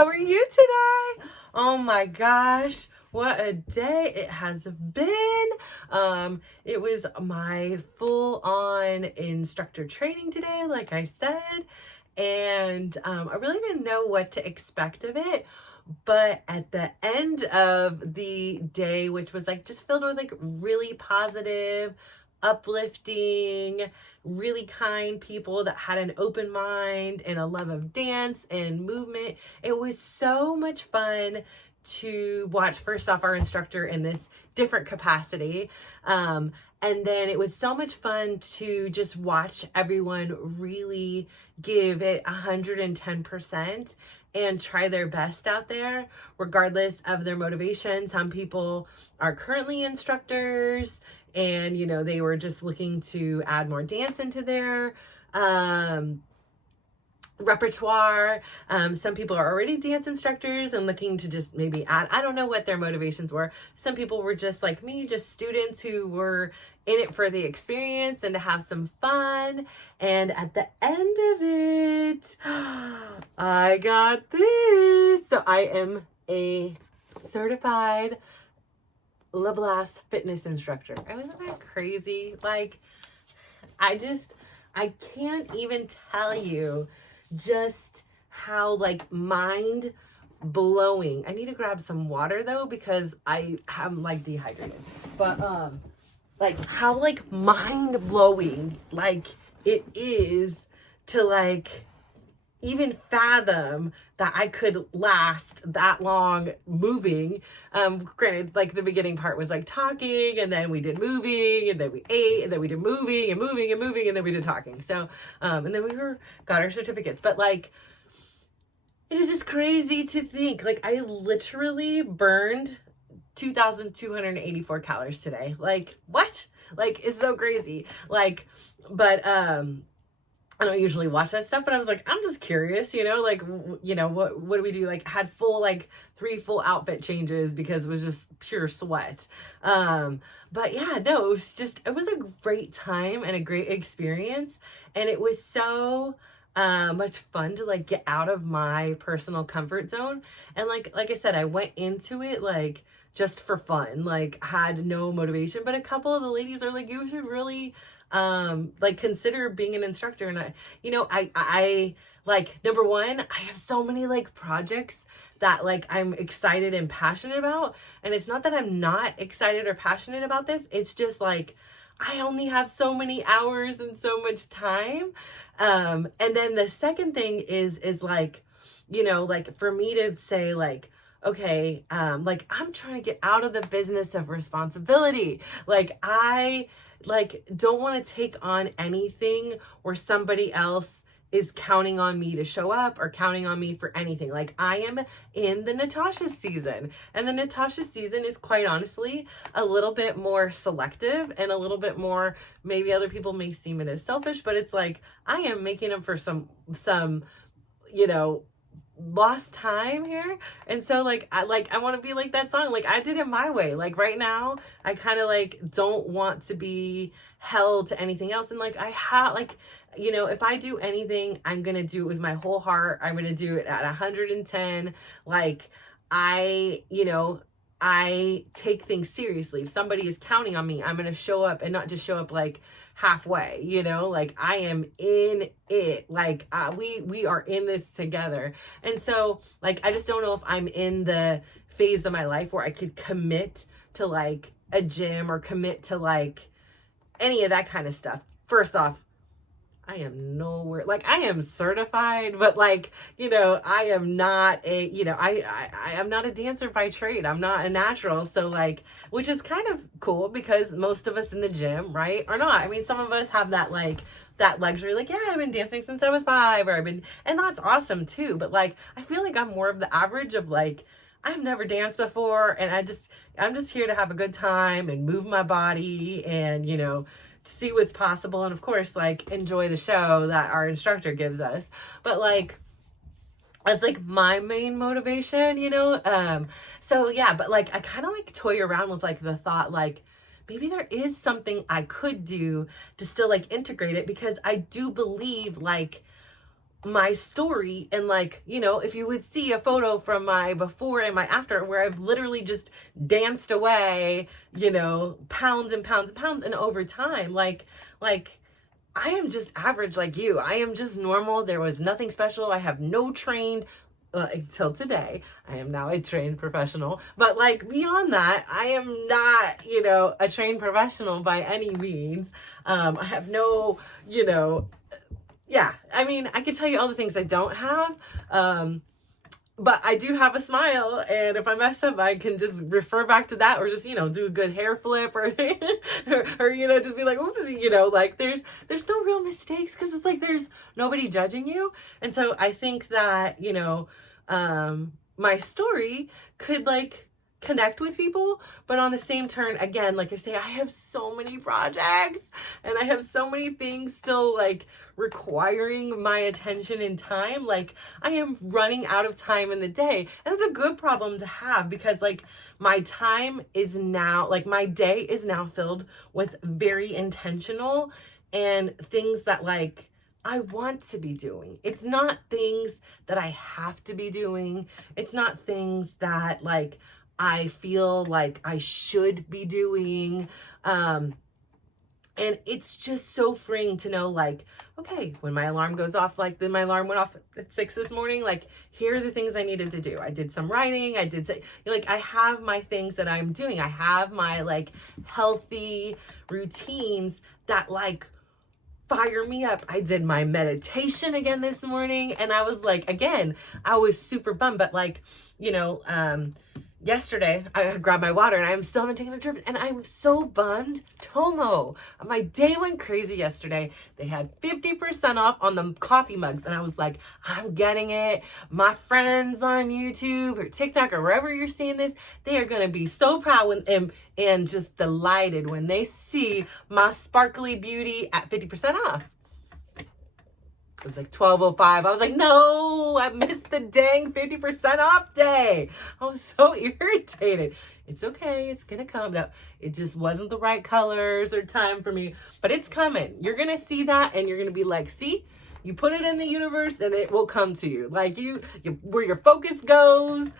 How are you today? Oh my gosh, what a day it has been. It was my full-on instructor training today, like I said, and I really didn't know what to expect of it. But at the end of the day, which was like just filled with like really positive, uplifting, really kind people that had an open mind and a love of dance and movement. It was so much fun to watch, first off, our instructor in this different capacity. And then it was so much fun to just watch everyone really give it 110% and try their best out there, regardless of their motivation. Some people are currently instructors and, you know, they were just looking to add more dance into their repertoire. Some people are already dance instructors and looking to just maybe add, I don't know what their motivations were. Some people were just like me, just students who were in it for the experience and to have some fun. And at the end of it, I got this. So I am a certified LeBlas fitness instructor. Isn't that crazy? Like, I can't even tell you just how like mind blowing. I need to grab some water though because I am like dehydrated. But like how like mind blowing like it is to like even fathom that I could last that long moving. Granted, like the beginning part was like talking, and then we did moving, and then we ate, and then we did moving and moving and moving, and then we did talking. So, and then got our certificates. But like, it is just crazy to think. Like, I literally burned 2,284 calories today. Like, what? Like, it's so crazy. Like, but I don't usually watch that stuff, but I was like, I'm just curious, you know, like, you know, what do we do? Like, had full, like 3 full outfit changes because it was just pure sweat. But yeah, no, it was a great time and a great experience. And it was so much fun to like get out of my personal comfort zone. And like I said, I went into it like just for fun, like had no motivation, but a couple of the ladies are like, you should really like consider being an instructor. And I like, number one, I have so many like projects that like I'm excited and passionate about. And it's not that I'm not excited or passionate about this. It's just like, I only have so many hours and so much time. And then the second thing is like, you know, like for me to say like, okay, like I'm trying to get out of the business of responsibility. Like I don't want to take on anything where somebody else is counting on me to show up or counting on me for anything. Like I am in the Natasha season, and the Natasha season is quite honestly a little bit more selective and a little bit more, maybe other people may seem it as selfish, but it's like I am making up for some, you know, lost time here. And so I want to be like that song, like I did it my way. Like right now I kind of like don't want to be held to anything else, and like I have like, you know, if I do anything, I'm gonna do it with my whole heart. I'm gonna do it at 110. Like I take things seriously. If somebody is counting on me, I'm gonna show up, and not just show up like halfway, you know, like I am in it. Like we are in this together. And so like I just don't know if I'm in the phase of my life where I could commit to like a gym or commit to like any of that kind of stuff. First off, I am nowhere, like I am certified, but like, you know, I am not a, you know, I am not a dancer by trade. I'm not a natural. So like, which is kind of cool because most of us in the gym, right, are not. I mean, some of us have that like, that luxury, like, yeah, I've been dancing since I was 5, or and that's awesome too. But like, I feel like I'm more of the average of like, I've never danced before, and I'm just here to have a good time and move my body and, you know, see what's possible, and of course like enjoy the show that our instructor gives us. But like that's like my main motivation, you know. So yeah, but like I kind of like toy around with like the thought like maybe there is something I could do to still like integrate it, because I do believe like my story, and like, you know, if you would see a photo from my before and my after where I've literally just danced away, you know, pounds and pounds and pounds, and over time, like I am just average like you. I am just normal. There was nothing special. I have no trained until today. I am now a trained professional, but like beyond that, I am not, you know, a trained professional by any means. I have no, you know, yeah, I mean, I could tell you all the things I don't have. But I do have a smile, and if I mess up, I can just refer back to that, or just, you know, do a good hair flip, or or you know, just be like, oopsie, you know, like there's no real mistakes, because it's like there's nobody judging you. And so I think that, you know, my story could like connect with people, but on the same turn, again, like I say, I have so many projects, and I have so many things still like requiring my attention and time. Like I am running out of time in the day, and it's a good problem to have, because like my time is now, like my day is now filled with very intentional and things that like I want to be doing. It's not things that I have to be doing. It's not things that like I feel like I should be doing. And it's just so freeing to know, like, okay, when my alarm goes off, like then my alarm went off at 6 this morning, like here are the things I needed to do. I did some writing. I did say, like, I have my things that I'm doing. I have my like healthy routines that like fire me up. I did my meditation again this morning, and I was like, again, I was super bummed, but like, you know, yesterday I grabbed my water, and I still haven't taken a drip, and I'm so bummed. Tomo, my day went crazy yesterday. They had 50% off on the coffee mugs, and I was like, I'm getting it. My friends on YouTube or TikTok or wherever you're seeing this, they are going to be so proud and just delighted when they see my sparkly beauty at 50% off. It was like 12:05. I was like, no, I missed the dang 50% off day. I was so irritated. It's okay. It's going to come. No, it just wasn't the right colors or time for me, but it's coming. You're going to see that, and you're going to be like, see, you put it in the universe and it will come to you. Like you where your focus goes,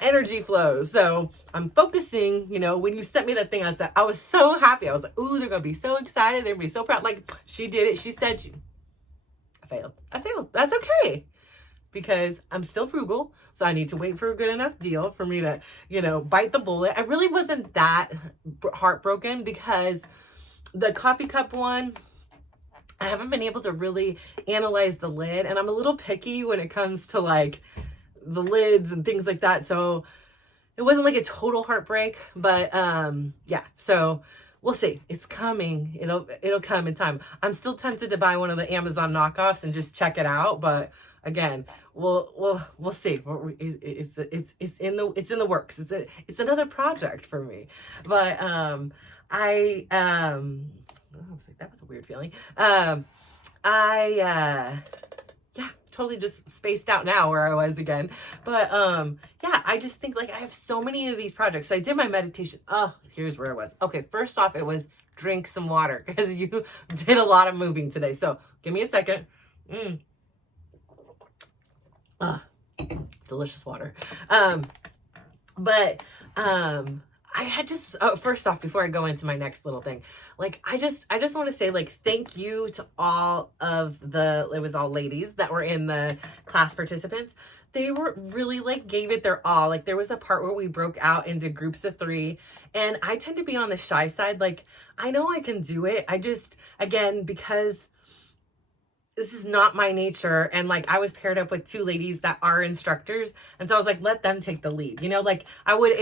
energy flows. So I'm focusing, you know, when you sent me that thing, I was so happy. I was like, ooh, they're going to be so excited. They're going to be so proud. Like she did it. She said I failed. That's okay, because I'm still frugal. So I need to wait for a good enough deal for me to, you know, bite the bullet. I really wasn't that heartbroken, because the coffee cup one, I haven't been able to really analyze the lid, and I'm a little picky when it comes to like the lids and things like that. So it wasn't like a total heartbreak, but yeah. So we'll see. It's coming. It'll come in time. I'm still tempted to buy one of the Amazon knockoffs and just check it out, but again, we'll see. It's in the works. It's another project for me. But I was like, that was a weird feeling. Yeah, totally just spaced out now where I was again. But yeah, I just think like I have so many of these projects. So I did my meditation. Oh, here's where I was. Okay, first off, it was drink some water, because you did a lot of moving today. So give me a second. Delicious water. But I had just, first off, before I go into my next little thing, like, I just want to say, like, thank you to all of it was all ladies that were in the class participants. They were really, like, gave it their all. Like, there was a part where we broke out into groups of 3, and I tend to be on the shy side. Like, I know I can do it. I just, again, because this is not my nature. And like, I was paired up with 2 ladies that are instructors. And so I was like, let them take the lead, you know, like I would,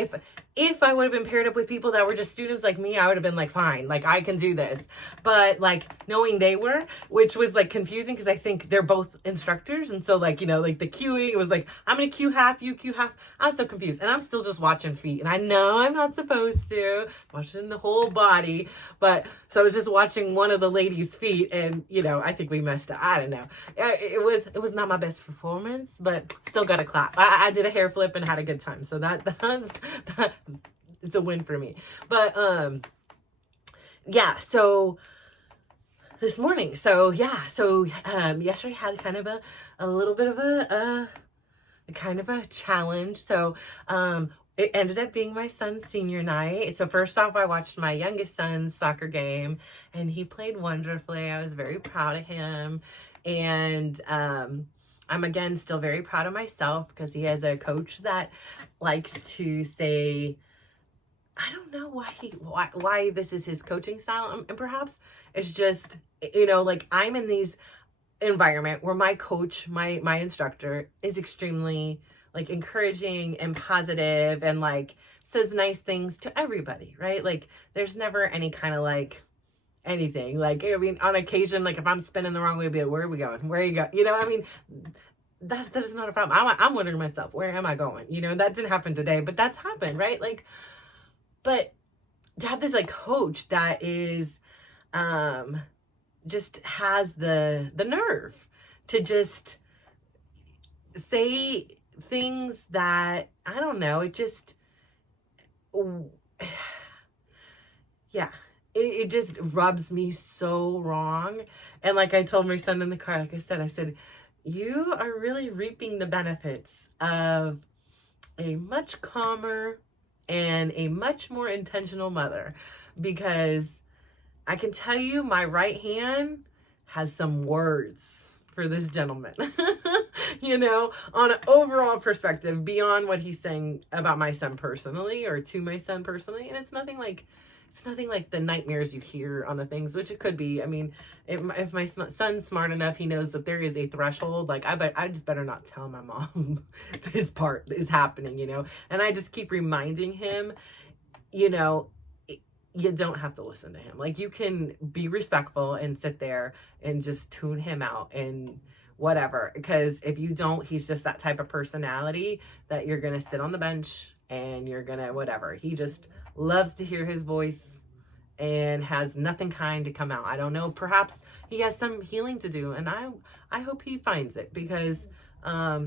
if I would have been paired up with people that were just students like me, I would have been like, fine, like I can do this. But like knowing they were, which was like confusing, because I think they're both instructors. And so like, you know, like the cueing, it was like, I'm going to cue half, you cue half. I was so confused, and I'm still just watching feet. And I know I'm not supposed to, watching the whole body. But so I was just watching one of the ladies' feet, and, you know, I think we messed up. I don't know. It was not my best performance, but still got a clap. I did a hair flip and had a good time. So that's it's a win for me. But yeah, so this morning. So yeah, yesterday had kind of a little bit of a kind of a challenge. So it ended up being my son's senior night. So first off, I watched my youngest son's soccer game, and he played wonderfully. I was very proud of him. And I'm again still very proud of myself because he has a coach that likes to say, I don't know why this is his coaching style. And perhaps it's just, like I'm in these environment where my coach, my instructor is extremely like encouraging and positive and like says nice things to everybody, right? Like there's never any kind of like anything. Like, I mean, on occasion, like if I'm spinning the wrong way, be like, where are we going? Where are you going? I mean, that is not a problem. I'm wondering myself, where am I going? That didn't happen today, but that's happened, right? Like, but to have this like coach that is just has the nerve to just say things that, I don't know, it just yeah, it just rubs me so wrong. And like I told my son in the car, like I said, you are really reaping the benefits of a much calmer and a much more intentional mother, because I can tell you my right hand has some words for this gentleman, on an overall perspective beyond what he's saying about my son personally or to my son personally. And it's nothing like the nightmares you hear on the things, which it could be. I mean, if my son's smart enough, he knows that there is a threshold. Like I just better not tell my mom this part is happening, and I just keep reminding him, you don't have to listen to him. Like you can be respectful and sit there and just tune him out and whatever. Because if you don't, he's just that type of personality that you're going to sit on the bench and you're going to whatever. He just loves to hear his voice and has nothing kind to come out. I don't know. Perhaps he has some healing to do, and I hope he finds it, because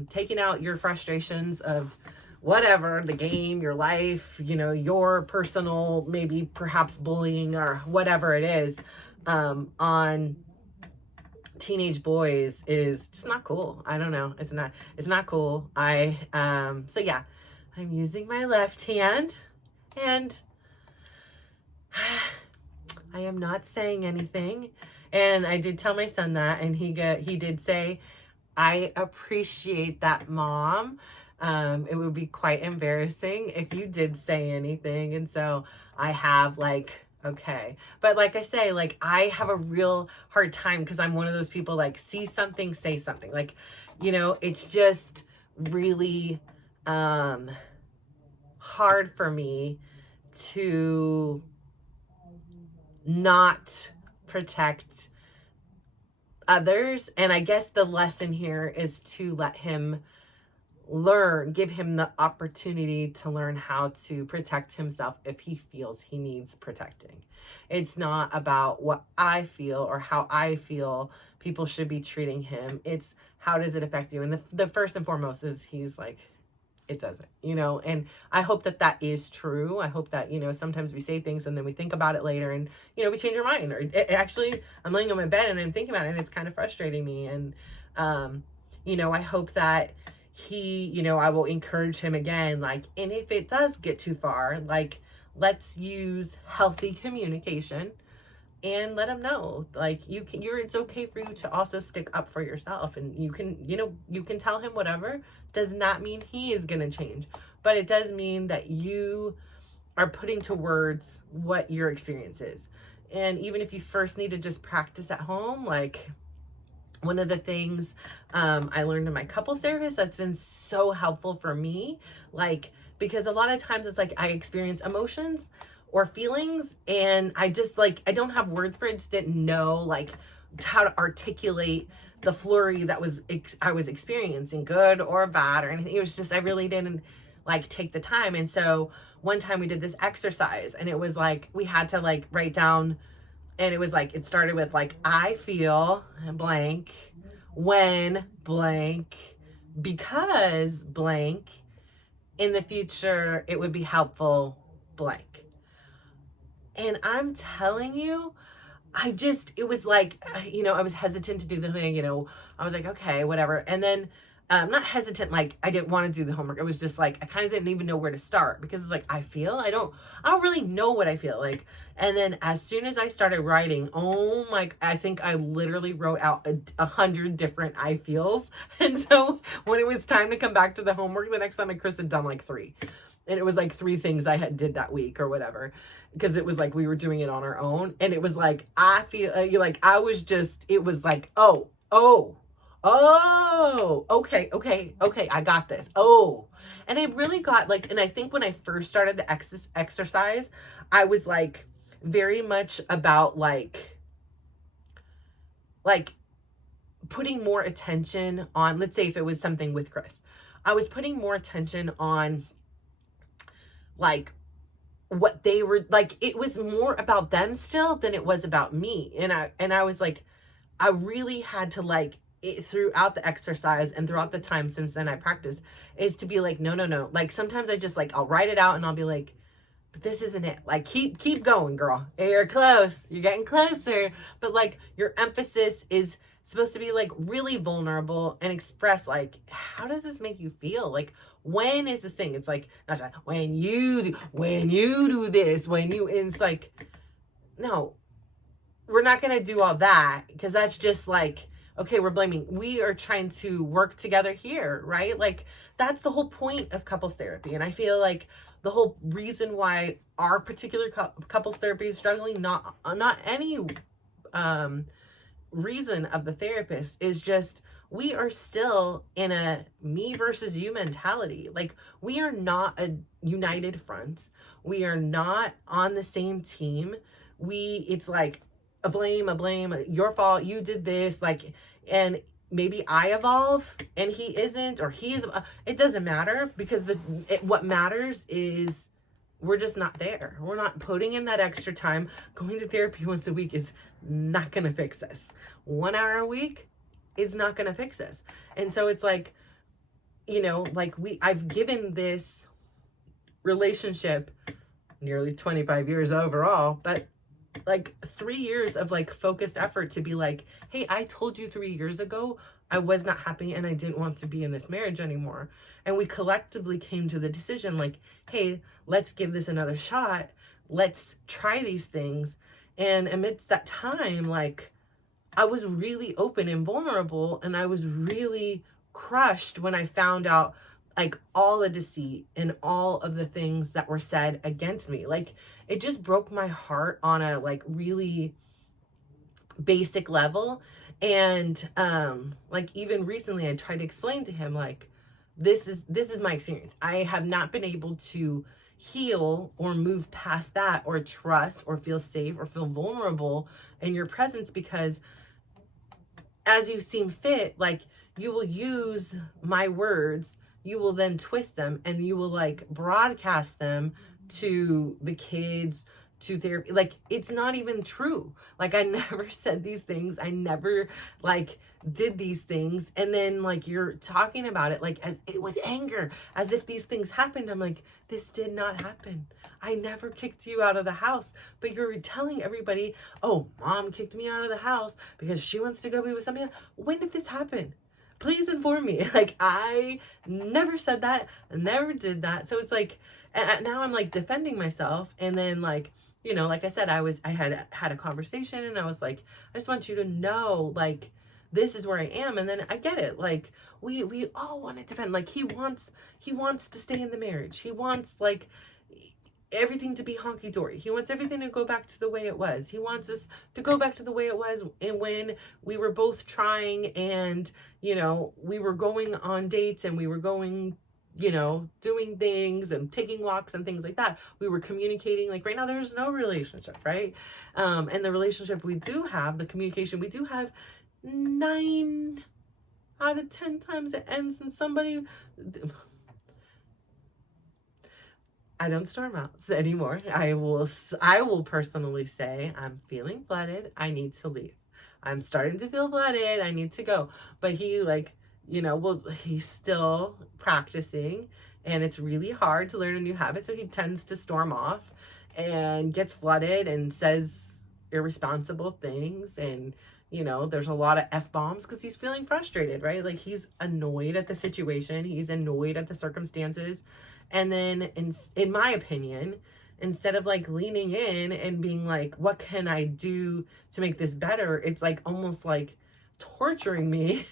taking out your frustrations of whatever, the game, your life, your personal, maybe perhaps bullying or whatever it is, on teenage boys is just not cool. I don't know. It's not cool. So yeah, I'm using my left hand and I am not saying anything. And I did tell my son that, and he did say, I appreciate that, Mom. It would be quite embarrassing if you did say anything. And so I have okay. But like I say, like I have a real hard time because I'm one of those people like see something, say something. Like, it's just really hard for me to not protect others. And I guess the lesson here is to let him give him the opportunity to learn how to protect himself if he feels he needs protecting. It's not about what I feel or how I feel people should be treating him. It's how does it affect you? And the first and foremost is he's like, it doesn't, and I hope that is true. I hope that, sometimes we say things and then we think about it later and, we change our mind, or actually I'm laying on my bed and I'm thinking about it and it's kind of frustrating me. And, I hope that he, I will encourage him again, like, and if it does get too far, like, let's use healthy communication and let him know, like, it's okay for you to also stick up for yourself, and you can tell him whatever. Does not mean he is going to change, but it does mean that you are putting to words what your experience is. And even if you first need to just practice at home, like, one of the things I learned in my couples therapist that's been so helpful for me, like, because a lot of times it's like I experience emotions or feelings and I just like, I don't have words for it. I just didn't know like how to articulate the flurry that I was experiencing, good or bad or anything. It was just, I really didn't like take the time. And so one time we did this exercise and it was like, we had to like write down. And it was like, it started with like, I feel blank when blank because blank in the future, it would be helpful blank. And I'm telling you, it was like, I was hesitant to do the thing, I was like, okay, whatever. And then, not hesitant, like I didn't want to do the homework. It was just like, I kind of didn't even know where to start, because it's like, I don't really know what I feel like. And then as soon as I started writing, oh my, I think I literally wrote out 100 different I feels. And so when it was time to come back to the homework the next time, Chris had done like 3. And it was like 3 things I had did that week or whatever, because it was like we were doing it on our own. And it was like, I feel like I was just, it was like, oh, okay, I got this. Oh, and I really got like, and I think when I first started the exercise, I was like very much about like putting more attention on, let's say if it was something with Chris, I was putting more attention on like what they were like. It was more about them still than it was about me. And I was like, I really had to like, throughout the exercise and throughout the time since then I practiced, is to be like, no. Like sometimes I just like, I'll write it out and I'll be like, but this isn't it. Like, keep going, girl. You're close. You're getting closer. But like your emphasis is supposed to be like really vulnerable and express like, how does this make you feel? Like, when is the thing? It's like, not just when you do this, and it's like, no, we're not going to do all that, because that's just like, okay, we're blaming. We are trying to work together here, right? Like, that's the whole point of couples therapy. And I feel like the whole reason why our particular couples therapy is struggling, not any reason of the therapist, is just we are still in a me versus you mentality. Like, we are not a united front. We are not on the same team. It's like a blame, your fault, you did this, like, and maybe I evolve and he isn't, or he is, it doesn't matter, because what matters is we're just not there. We're not putting in that extra time. Going to therapy once a week is not going to fix this. 1 hour a week is not going to fix this. And so it's like, like I've given this relationship nearly 25 years overall, but like 3 years of like focused effort to be like, hey, I told you 3 years ago I was not happy and I didn't want to be in this marriage anymore. And we collectively came to the decision like, hey, let's give this another shot. Let's try these things. And amidst that time, like, I was really open and vulnerable, and I was really crushed when I found out like all the deceit and all of the things that were said against me. Like, it just broke my heart on a like really basic level. And like even recently I tried to explain to him like, this is my experience. I have not been able to heal or move past that, or trust, or feel safe, or feel vulnerable in your presence, because as you seem fit, like, you will use my words, you will then twist them, and you will like broadcast them to the kids, to therapy. Like, it's not even true. Like, I never said these things. I never like did these things. And then like you're talking about it like with anger, as if these things happened. I'm like, this did not happen. I never kicked you out of the house, but you're telling everybody, oh, mom kicked me out of the house because she wants to go be with somebody else. When did this happen? Please inform me. Like, I never said that. I never did that. So it's like, and now I'm like defending myself. And then like, like I said, I had a conversation, and I was like, I just want you to know, like, this is where I am. And then I get it. Like, we all want to defend. Like, he wants to stay in the marriage. He wants like everything to be honky-dory. He wants everything to go back to the way it was. He wants us to go back to the way it was, and when we were both trying, and we were going on dates, and we were going, doing things and taking walks and things like that. We were communicating. Like, right now there's no relationship, right? And the relationship we do have, the communication we do have, 9 out of 10 times it ends in somebody. I don't storm out anymore. I will personally say, I'm feeling flooded. I need to leave. I'm starting to feel flooded. I need to go. But he like, he's still practicing, and it's really hard to learn a new habit. So he tends to storm off and gets flooded and says irresponsible things, and there's a lot of f-bombs because he's feeling frustrated, right? Like, he's annoyed at the situation, he's annoyed at the circumstances. And then in my opinion, instead of like leaning in and being like, what can I do to make this better, it's like almost like torturing me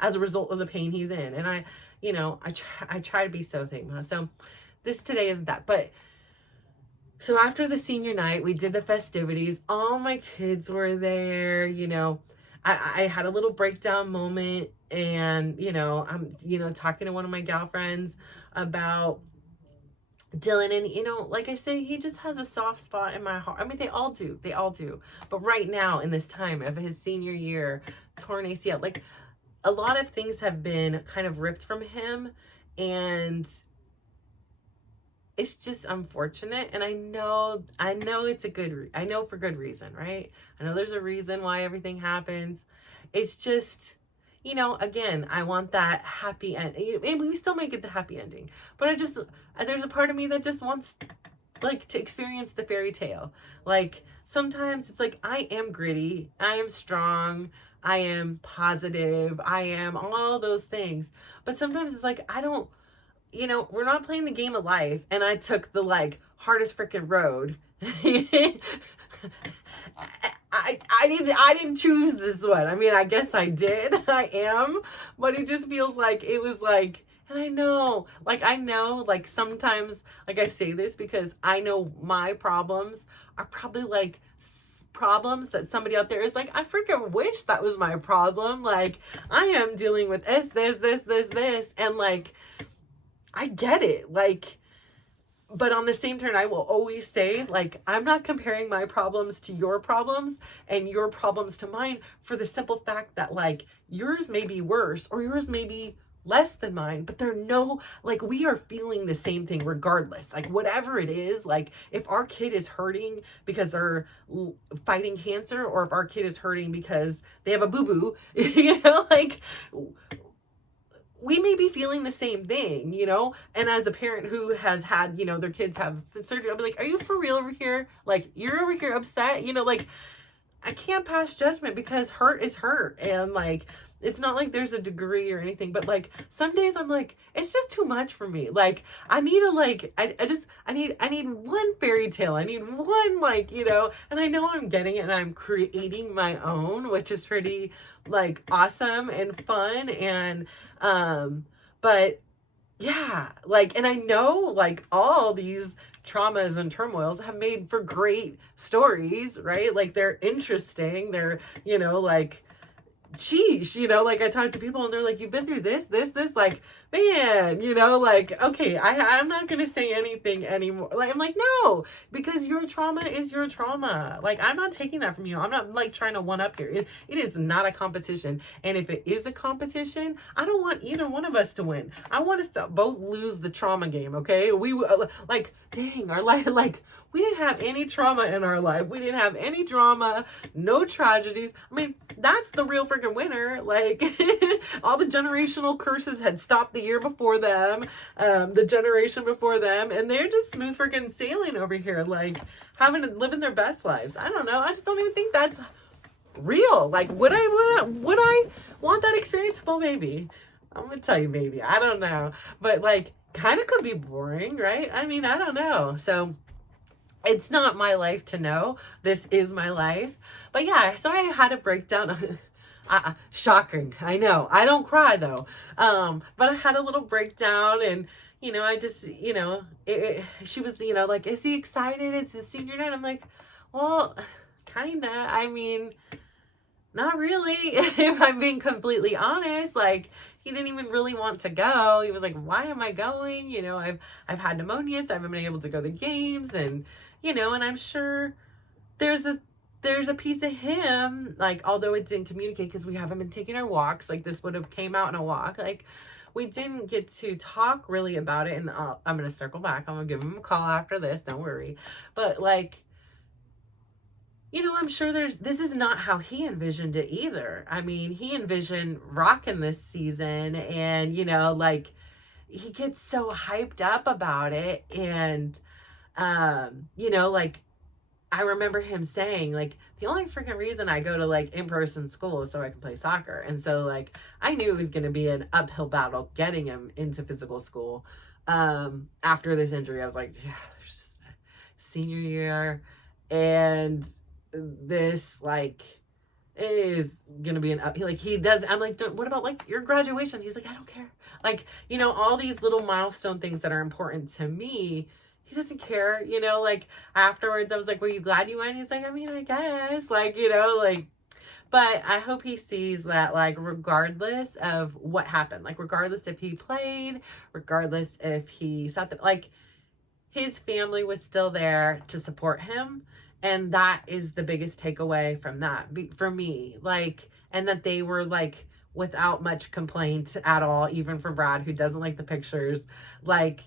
as a result of the pain he's in. And I try to be so thankful. So this today isn't that. But so after the senior night, we did the festivities. All my kids were there. I had a little breakdown moment, and I'm talking to one of my gal friends about Dylan, and like I say, he just has a soft spot in my heart. I mean, they all do, but right now, in this time of his senior year, torn ACL, like, a lot of things have been kind of ripped from him, and it's just unfortunate. And I know it's I know for good reason, right? I know there's a reason why everything happens. It's just, again, I want that happy end. And we still might get the happy ending, but there's a part of me that just wants, like, to experience the fairy tale. Like, sometimes it's like, I am gritty, I am strong, I am positive, I am all those things. But sometimes it's like, I don't, we're not playing the game of life, and I took the, like, hardest freaking road. I didn't choose this one. I mean, I guess I did. I am, but it just feels like it was like, and I know, like, sometimes, like, I say this because I know my problems are probably like problems that somebody out there is like, I freaking wish that was my problem. Like, I am dealing with this, and like, I get it. Like, but on the same turn, I will always say, like, I'm not comparing my problems to your problems and your problems to mine, for the simple fact that, like, yours may be worse or yours may be less than mine, but we are feeling the same thing regardless. Like, whatever it is, like, if our kid is hurting because they're fighting cancer, or if our kid is hurting because they have a boo-boo, like, we may be feeling the same thing, and as a parent who has had, their kids have surgery, I'll be like, are you for real over here? Like, you're over here upset, like, I can't pass judgment, because hurt is hurt. And, like, it's not like there's a degree or anything, but, like, some days I'm like, it's just too much for me. Like, I need I need one fairy tale. I need one, like, and I know I'm getting it, and I'm creating my own, which is pretty, like, awesome and fun. And, but yeah, like, and I know, like, all these traumas and turmoils have made for great stories, right? Like, they're interesting. They're, like, sheesh, like, I talk to people and they're like, you've been through this, like, man, like, okay, I'm not gonna say anything anymore. Like, I'm like, no, because your trauma is your trauma. Like, I'm not taking that from you. I'm not, like, trying to one up here. It is not a competition. And if it is a competition, I don't want either one of us to win. I want us to both lose the trauma game. Okay, we like, dang, our life, like, we didn't have any trauma in our life. We didn't have any drama, no tragedies. I mean, that's the real freaking winner. Like, all the generational curses had stopped the year before them, the generation before them, and they're just smooth freaking sailing over here, like, living their best lives. I don't know. I just don't even think that's real. Like, would I want that experience? Well, maybe. I'm gonna tell you, maybe. I don't know. But, like, kind of could be boring, right? I mean, I don't know. So, it's not my life to know. This is my life. But yeah, so I had a breakdown. Shocking. I know. I don't cry though. But I had a little breakdown, and, I just, she was, like, is he excited? It's his senior night. I'm like, well, kinda. I mean, not really, if I'm being completely honest. Like, he didn't even really want to go. He was like, why am I going? I've had pneumonia, so I haven't been able to go to games, and, and I'm sure there's a piece of him, like, although it didn't communicate because we haven't been taking our walks, like, this would have came out in a walk, like, we didn't get to talk really about it. And I'm going to circle back. I'm going to give him a call after this. Don't worry. But, like, I'm sure this is not how he envisioned it either. I mean, he envisioned rocking this season, and, like, he gets so hyped up about it. And, like, I remember him saying, like, the only freaking reason I go to like in-person school is so I can play soccer. And so like I knew it was going to be an uphill battle getting him into physical school. After this injury, I was like, yeah, there's just senior year, and this like is gonna be an up. Like he does. I'm like, what about like your graduation? He's like, I don't care. Like, you know, all these little milestone things that are important to me. He doesn't care, you know, like afterwards I was like, were you glad you went? He's like, I mean, I guess, like, you know, like, but I hope he sees that, like, regardless of what happened, like, regardless if he played, regardless if he sat there, like, his family was still there to support him. And that is the biggest takeaway from that for me, like, and that they were like, without much complaint at all, even from Brad, who doesn't like the pictures, like,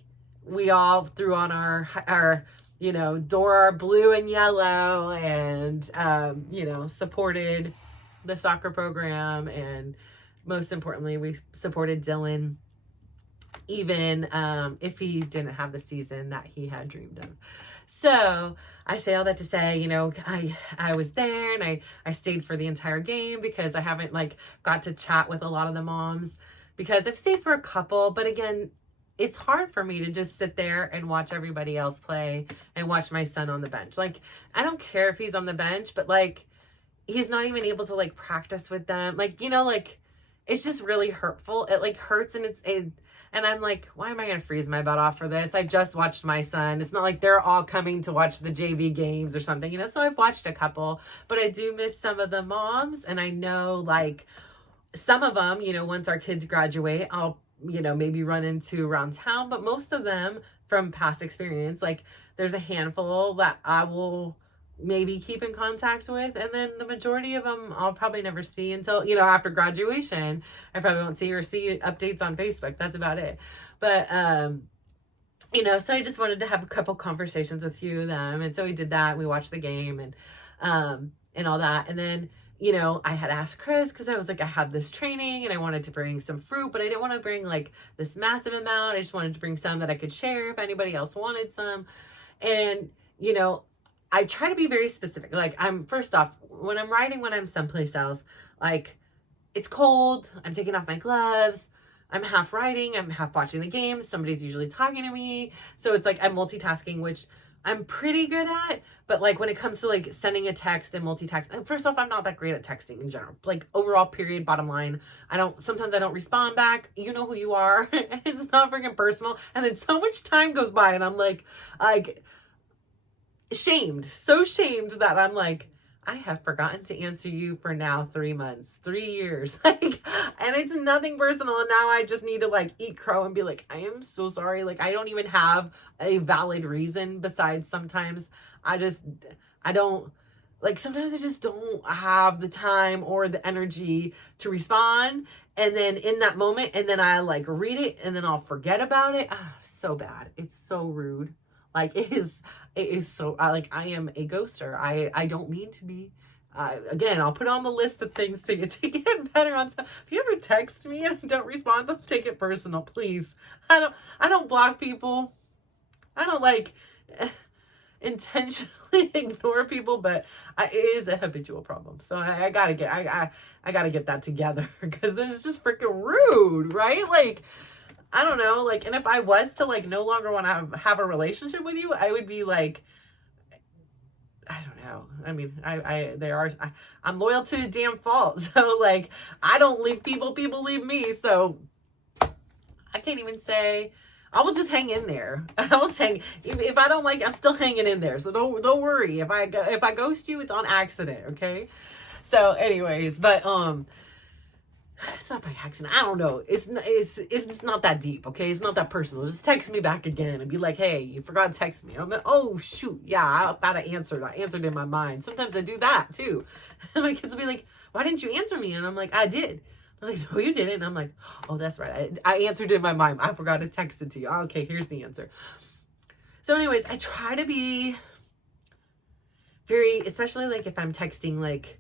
we all threw on our, you know, Dora blue and yellow, and, you know, supported the soccer program. And most importantly, we supported Dylan, even if he didn't have the season that he had dreamed of. So I say all that to say, you know, I was there, and I stayed for the entire game because I haven't like got to chat with a lot of the moms, because I've stayed for a couple, but again, it's hard for me to just sit there and watch everybody else play and watch my son on the bench. Like, I don't care if he's on the bench, but like, he's not even able to like practice with them. Like, you know, like, it's just really hurtful. It like hurts, and and I'm like, why am I going to freeze my butt off for this? I just watched my son. It's not like they're all coming to watch the JV games or something, you know? So I've watched a couple, but I do miss some of the moms. And I know like some of them, you know, once our kids graduate, I'll, you know, maybe run into around town, but most of them from past experience, like there's a handful that I will maybe keep in contact with, and then the majority of them I'll probably never see until, you know, after graduation. I probably won't see updates on Facebook. That's about it. But you know, so I just wanted to have a couple conversations with a few of them, and so we did that. We watched the game and all that. And then, you know, I had asked Chris, because I was like, I had this training and I wanted to bring some fruit, but I didn't want to bring like this massive amount. I just wanted to bring some that I could share if anybody else wanted some. And, you know, I try to be very specific. Like, first off, when I'm someplace else, like, it's cold, I'm taking off my gloves, I'm half riding, I'm half watching the game, somebody's usually talking to me. So it's like I'm multitasking, which I'm pretty good at. But like when it comes to like sending a text and multitasking, first off, I'm not that great at texting in general. Like overall, period, bottom line, sometimes I don't respond back. You know who you are. It's not freaking personal. And then so much time goes by and I'm like so shamed that I'm like, I have forgotten to answer you for now 3 months, 3 years. Like, and it's nothing personal. And now I just need to like eat crow and be like, I am so sorry. Like, I don't even have a valid reason besides sometimes sometimes I just don't have the time or the energy to respond. And then in that moment, and then I like read it and then I'll forget about it. So bad. It's so rude. Like it is so, I am a ghoster. I don't mean to be. Again, I'll put on the list of things to get better on stuff. If you ever text me and I don't respond, don't take it personal, please. I don't block people. I don't like intentionally ignore people, but it is a habitual problem. So I gotta get that together, because this is just freaking rude, right? Like, I don't know, like, and if I was to like no longer want to have a relationship with you, I would be like, I don't know. I mean, I'm loyal to a damn fault. So like, I don't leave people leave me. So I can't even say, I will just hang in there. I will hang, if I don't like, I'm still hanging in there. So don't worry. If I ghost you, it's on accident. Okay. So anyways, but, it's not by accident. I don't know. It's just not that deep, okay? It's not that personal. Just text me back again and be like, hey, you forgot to text me. I'm like, oh, shoot. Yeah, I thought I answered. I answered in my mind. Sometimes I do that, too. And my kids will be like, why didn't you answer me? And I'm like, I did. They're like, no, you didn't. And I'm like, oh, that's right. I answered in my mind. I forgot to text it to you. Okay, here's the answer. So anyways, I try to be very, especially like if I'm texting like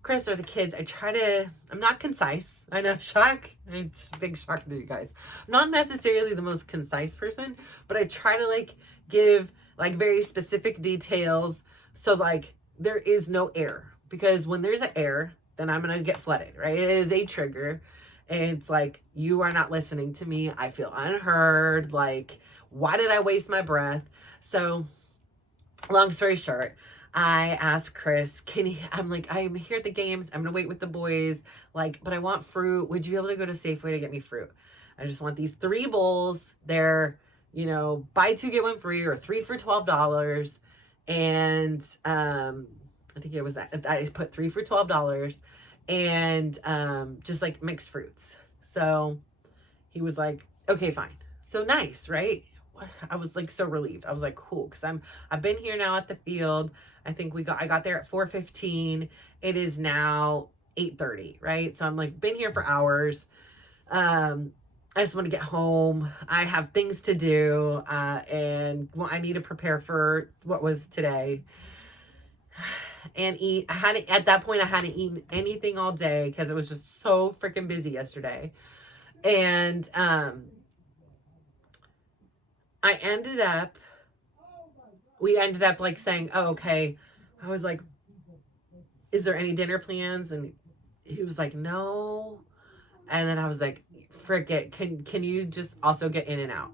Chris or the kids, I'm not concise. I know, shock. It's a big shock to you guys. I'm not necessarily the most concise person, but I try to like give like very specific details So like there is no air, because when there's an air, then I'm gonna get flooded, right? It is a trigger. And it's like, you are not listening to me. I feel unheard. Like, why did I waste my breath? So long story short, I asked Chris, I'm like, I'm here at the games. I'm going to wait with the boys. Like, but I want fruit. Would you be able to go to Safeway to get me fruit? I just want these 3 bowls. They're, you know, buy 2, get 1 free, or 3 for $12. And, I think it was that I put 3 for $12, and, just like mixed fruits. So he was like, okay, fine. So nice, right? I was like so relieved. I was like, cool, because I've been here now at the field. I think I got there at 4:15. It is now 8:30, right? So I'm like, been here for hours. I just want to get home. I have things to do, and I need to prepare for what was today and eat. At that point, I hadn't eaten anything all day because it was just so freaking busy yesterday. And we ended up like saying, oh, okay. I was like, is there any dinner plans? And he was like, no. And then I was like, frick it. Can you just also get in and out?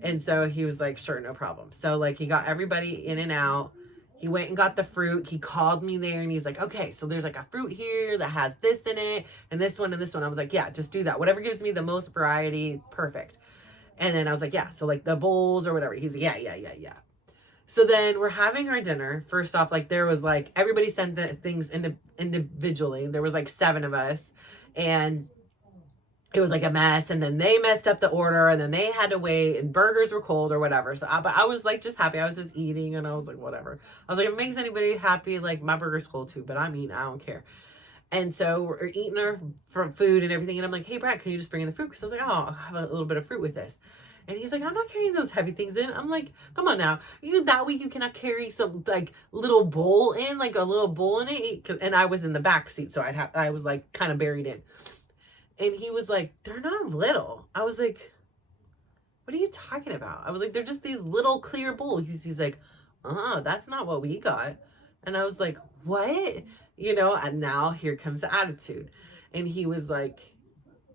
And so he was like, sure, no problem. So like he got everybody in and out. He went and got the fruit. He called me there and he's like, okay, so there's like a fruit here that has this in it and this one and this one. I was like, yeah, just do that. Whatever gives me the most variety. Perfect. And then I was like, yeah, so like the bowls or whatever. He's like, yeah. So then we're having our dinner. First off, like there was like, everybody sent the things individually. There was like 7 of us, and it was like a mess. And then they messed up the order, and then they had to wait, and burgers were cold or whatever. So but I was like just happy. I was just eating, and I was like, whatever. I was like, if it makes anybody happy, like my burger's cold too, but I'm eating, I don't care. And so we're eating our food and everything. And I'm like, hey, Brad, can you just bring in the fruit? Because I was like, oh, I'll have a little bit of fruit with this. And he's like, I'm not carrying those heavy things in. I'm like, come on now. That week you cannot carry some like little bowl in, like a little bowl in it. And I was in the back seat, so I was like kind of buried in. And he was like, they're not little. I was like, what are you talking about? I was like, they're just these little clear bowls. He's like, that's not what we got. And I was like, what? You know, and now here comes the attitude. And he was like,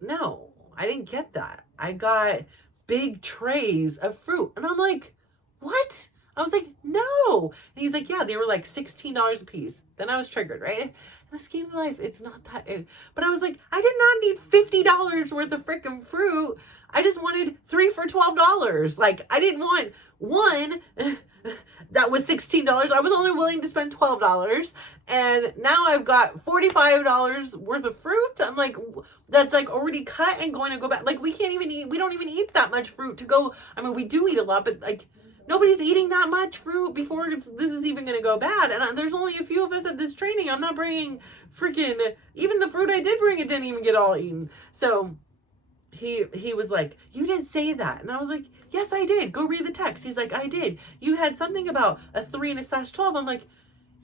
no, I didn't get that. I got big trays of fruit. And I'm like, what? I was like, no. And he's like, yeah, they were like $16 a piece. Then I was triggered, right? In the scheme of life, it's not that. But I was like, I did not need $50 worth of freaking fruit. I just wanted 3 for $12. Like, I didn't want one that was $16. I was only willing to spend $12. And now I've got $45 worth of fruit. I'm like, that's like already cut and going to go back. Like, we don't even eat that much fruit to go. I mean, we do eat a lot, but like, nobody's eating that much fruit before this is even going to go bad. And there's only a few of us at this training. I'm not bringing freaking, even the fruit I did bring, it didn't even get all eaten. So he was like, you didn't say that. And I was like, yes, I did. Go read the text. He's like, I did. You had something about a 3 and a /12. I'm like,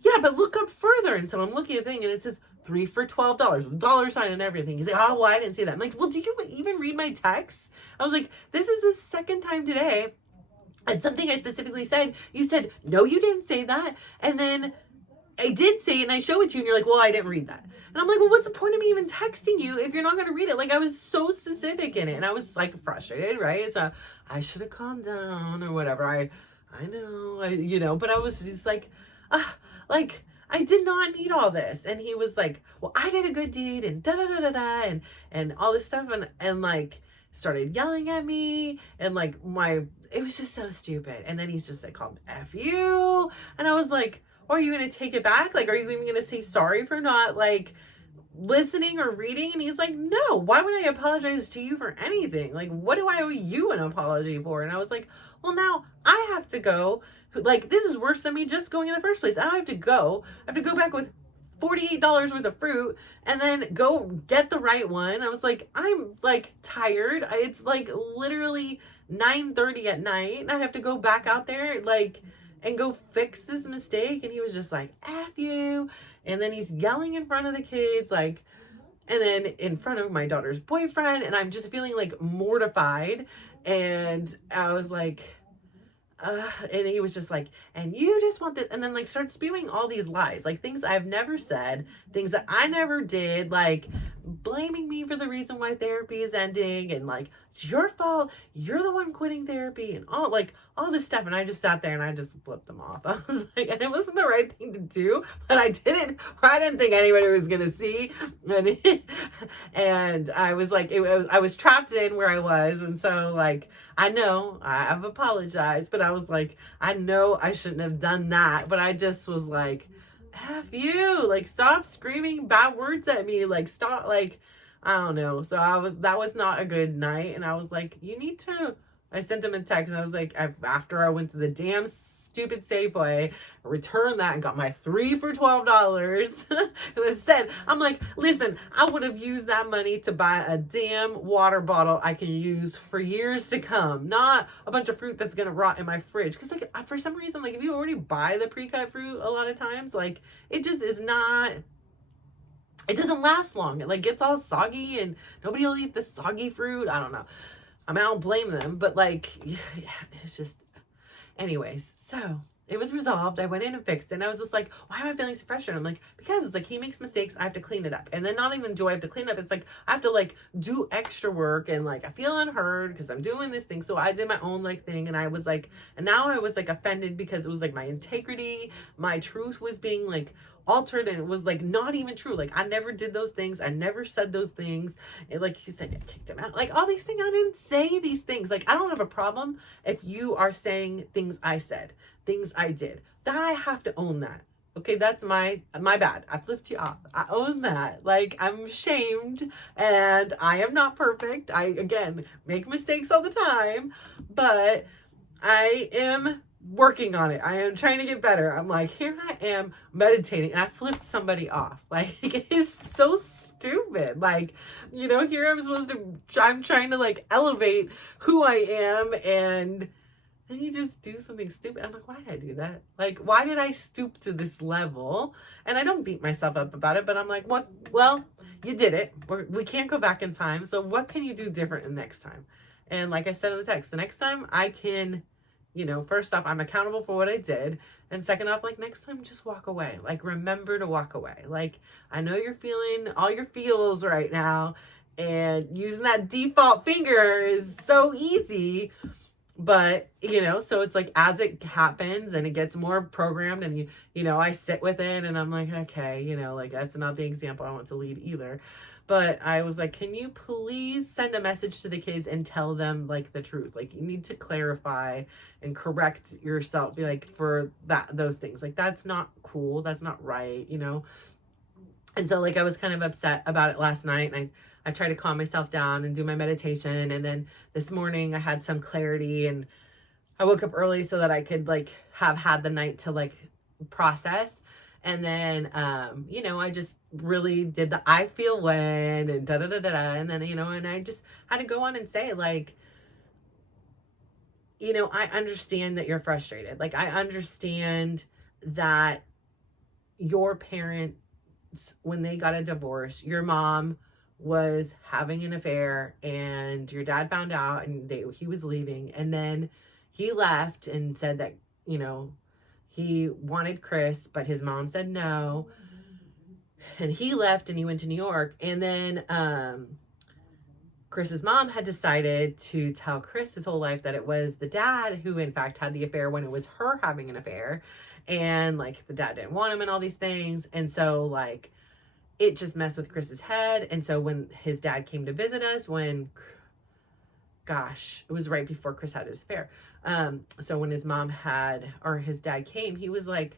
yeah, but look up further. And so I'm looking at the thing and it says 3 for $12, $sign and everything. He's like, oh, well, I didn't say that. I'm like, well, do you even read my text? I was like, this is the second time today. And something I specifically said, you said, no, you didn't say that. And then I did say it and I show it to you and you're like, well, I didn't read that. And I'm like, well, what's the point of me even texting you if you're not going to read it? Like, I was so specific in it and I was like frustrated, right? So I should have calmed down or whatever. I know, but I was just like, I did not need all this. And he was like, well, I did a good deed and da-da-da-da-da and all this stuff. And like, started yelling at me and like it was just so stupid. And then he's just like, called F you. And I was like, are you going to take it back? Like, are you even going to say sorry for not like listening or reading? And he's like, no, why would I apologize to you for anything? Like, what do I owe you an apology for? And I was like, well, now I have to go. Like, this is worse than me just going in the first place. I have to go back with $48 worth of fruit and then go get the right one. I was like, I'm like tired. It's like literally 9:30 at night and I have to go back out there like and go fix this mistake. And he was just like, F you. And then he's yelling in front of the kids, like, and then in front of my daughter's boyfriend. And I'm just feeling like mortified. And I was like, and he was just like, and you just want this, and then like started spewing all these lies, like things I've never said, things that I never did, like blaming me for the reason why therapy is ending, and like it's your fault, you're the one quitting therapy, and all this stuff. And I just sat there and I just flipped them off. I was like, and it wasn't the right thing to do, but I did it, or I didn't think anybody was gonna see. And I was like, I was trapped in where I was, and so like I know I've apologized, but I was like, I know I shouldn't have done that, but I just was like, F you, like stop screaming bad words at me, like stop, like I don't know. So that was not a good night, and I was like, you need to. I sent him a text, and I was like, after I went to the damn stupid Safeway, I returned that and got my 3 for $12. And I said, I'm like, listen, I would have used that money to buy a damn water bottle I can use for years to come, not a bunch of fruit that's gonna rot in my fridge. Because like for some reason, like if you already buy the pre-cut fruit, a lot of times, like it just is not. It doesn't last long. It like gets all soggy, and nobody will eat the soggy fruit. I don't know. I mean, I don't blame them, but like, yeah, it's just, anyways, so it was resolved. I went in and fixed it, and I was just like, why am I feeling so frustrated? I'm like, because it's like, he makes mistakes, I have to clean it up. And then not even do I have to clean it up, it's like, I have to like do extra work, and like, I feel unheard because I'm doing this thing. So I did my own like thing, and I was like, and now I was like offended because it was like my integrity, my truth was being like altered, and it was like not even true. Like I never did those things, I never said those things. And like he said, I kicked him out, like all these things. I didn't say these things. Like I don't have a problem if you are saying things I said, things I did, that I have to own that. Okay, that's my bad. I flipped you off. I own that. Like I'm ashamed, and I am not perfect. I again make mistakes all the time, but I am working on it. I am trying to get better. I'm like, here I am meditating, and I flipped somebody off. Like it's so stupid. Like, you know, here I'm trying to like elevate who I am, and then you just do something stupid. I'm like, why did I do that? Like, why did I stoop to this level? And I don't beat myself up about it, but I'm like, what? Well, you did it. We can't go back in time. So what can you do different the next time? And like I said in the text, the next time I can, you know, first off, I'm accountable for what I did. And second off, like next time, just walk away. Like remember to walk away. Like I know you're feeling all your feels right now, and using that default finger is so easy. But, you know, so it's like as it happens and it gets more programmed, and you know, I sit with it, and I'm like, okay, you know, like that's not the example I want to lead either. But I was like, can you please send a message to the kids and tell them like the truth? Like you need to clarify and correct yourself, like for those things. Like that's not cool. That's not right, you know? And so like I was kind of upset about it last night, and I tried to calm myself down and do my meditation. And then this morning I had some clarity, and I woke up early so that I could like have had the night to like process. And then, you know, I just really did the I feel when and da da da da da. And then, you know, and I just had to go on and say, like, you know, I understand that you're frustrated. Like, I understand that your parents, when they got a divorce, your mom was having an affair, and your dad found out, and he was leaving. And then he left and said that, you know, he wanted Chris, but his mom said no. And he left and he went to New York. And then Chris's mom had decided to tell Chris his whole life that it was the dad who in fact had the affair when it was her having an affair. And like the dad didn't want him and all these things. And so like it just messed with Chris's head. And so when his dad came to visit us, it was right before Chris had his affair. So when his dad came, he was like,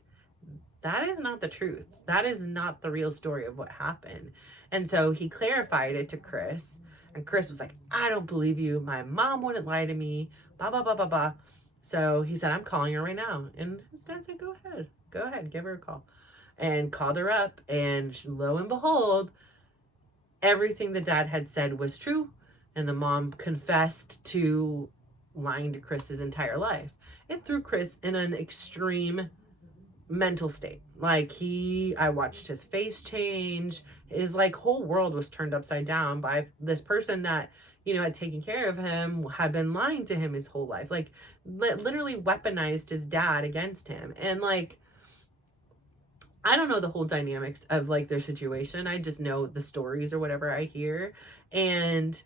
that is not the truth. That is not the real story of what happened. And so he clarified it to Chris, and Chris was like, I don't believe you. My mom wouldn't lie to me, blah, blah, blah, blah, blah. So he said, I'm calling her right now. And his dad said, go ahead, give her a call. And called her up, and lo and behold, everything the dad had said was true. And the mom confessed to lying to Chris his entire life. It threw Chris in an extreme mental state. Like I watched his face change. His like whole world was turned upside down by this person that, had taken care of him, had been lying to him his whole life, like literally weaponized his dad against him. And like, I don't know the whole dynamics of like their situation. I just know the stories or whatever I hear. And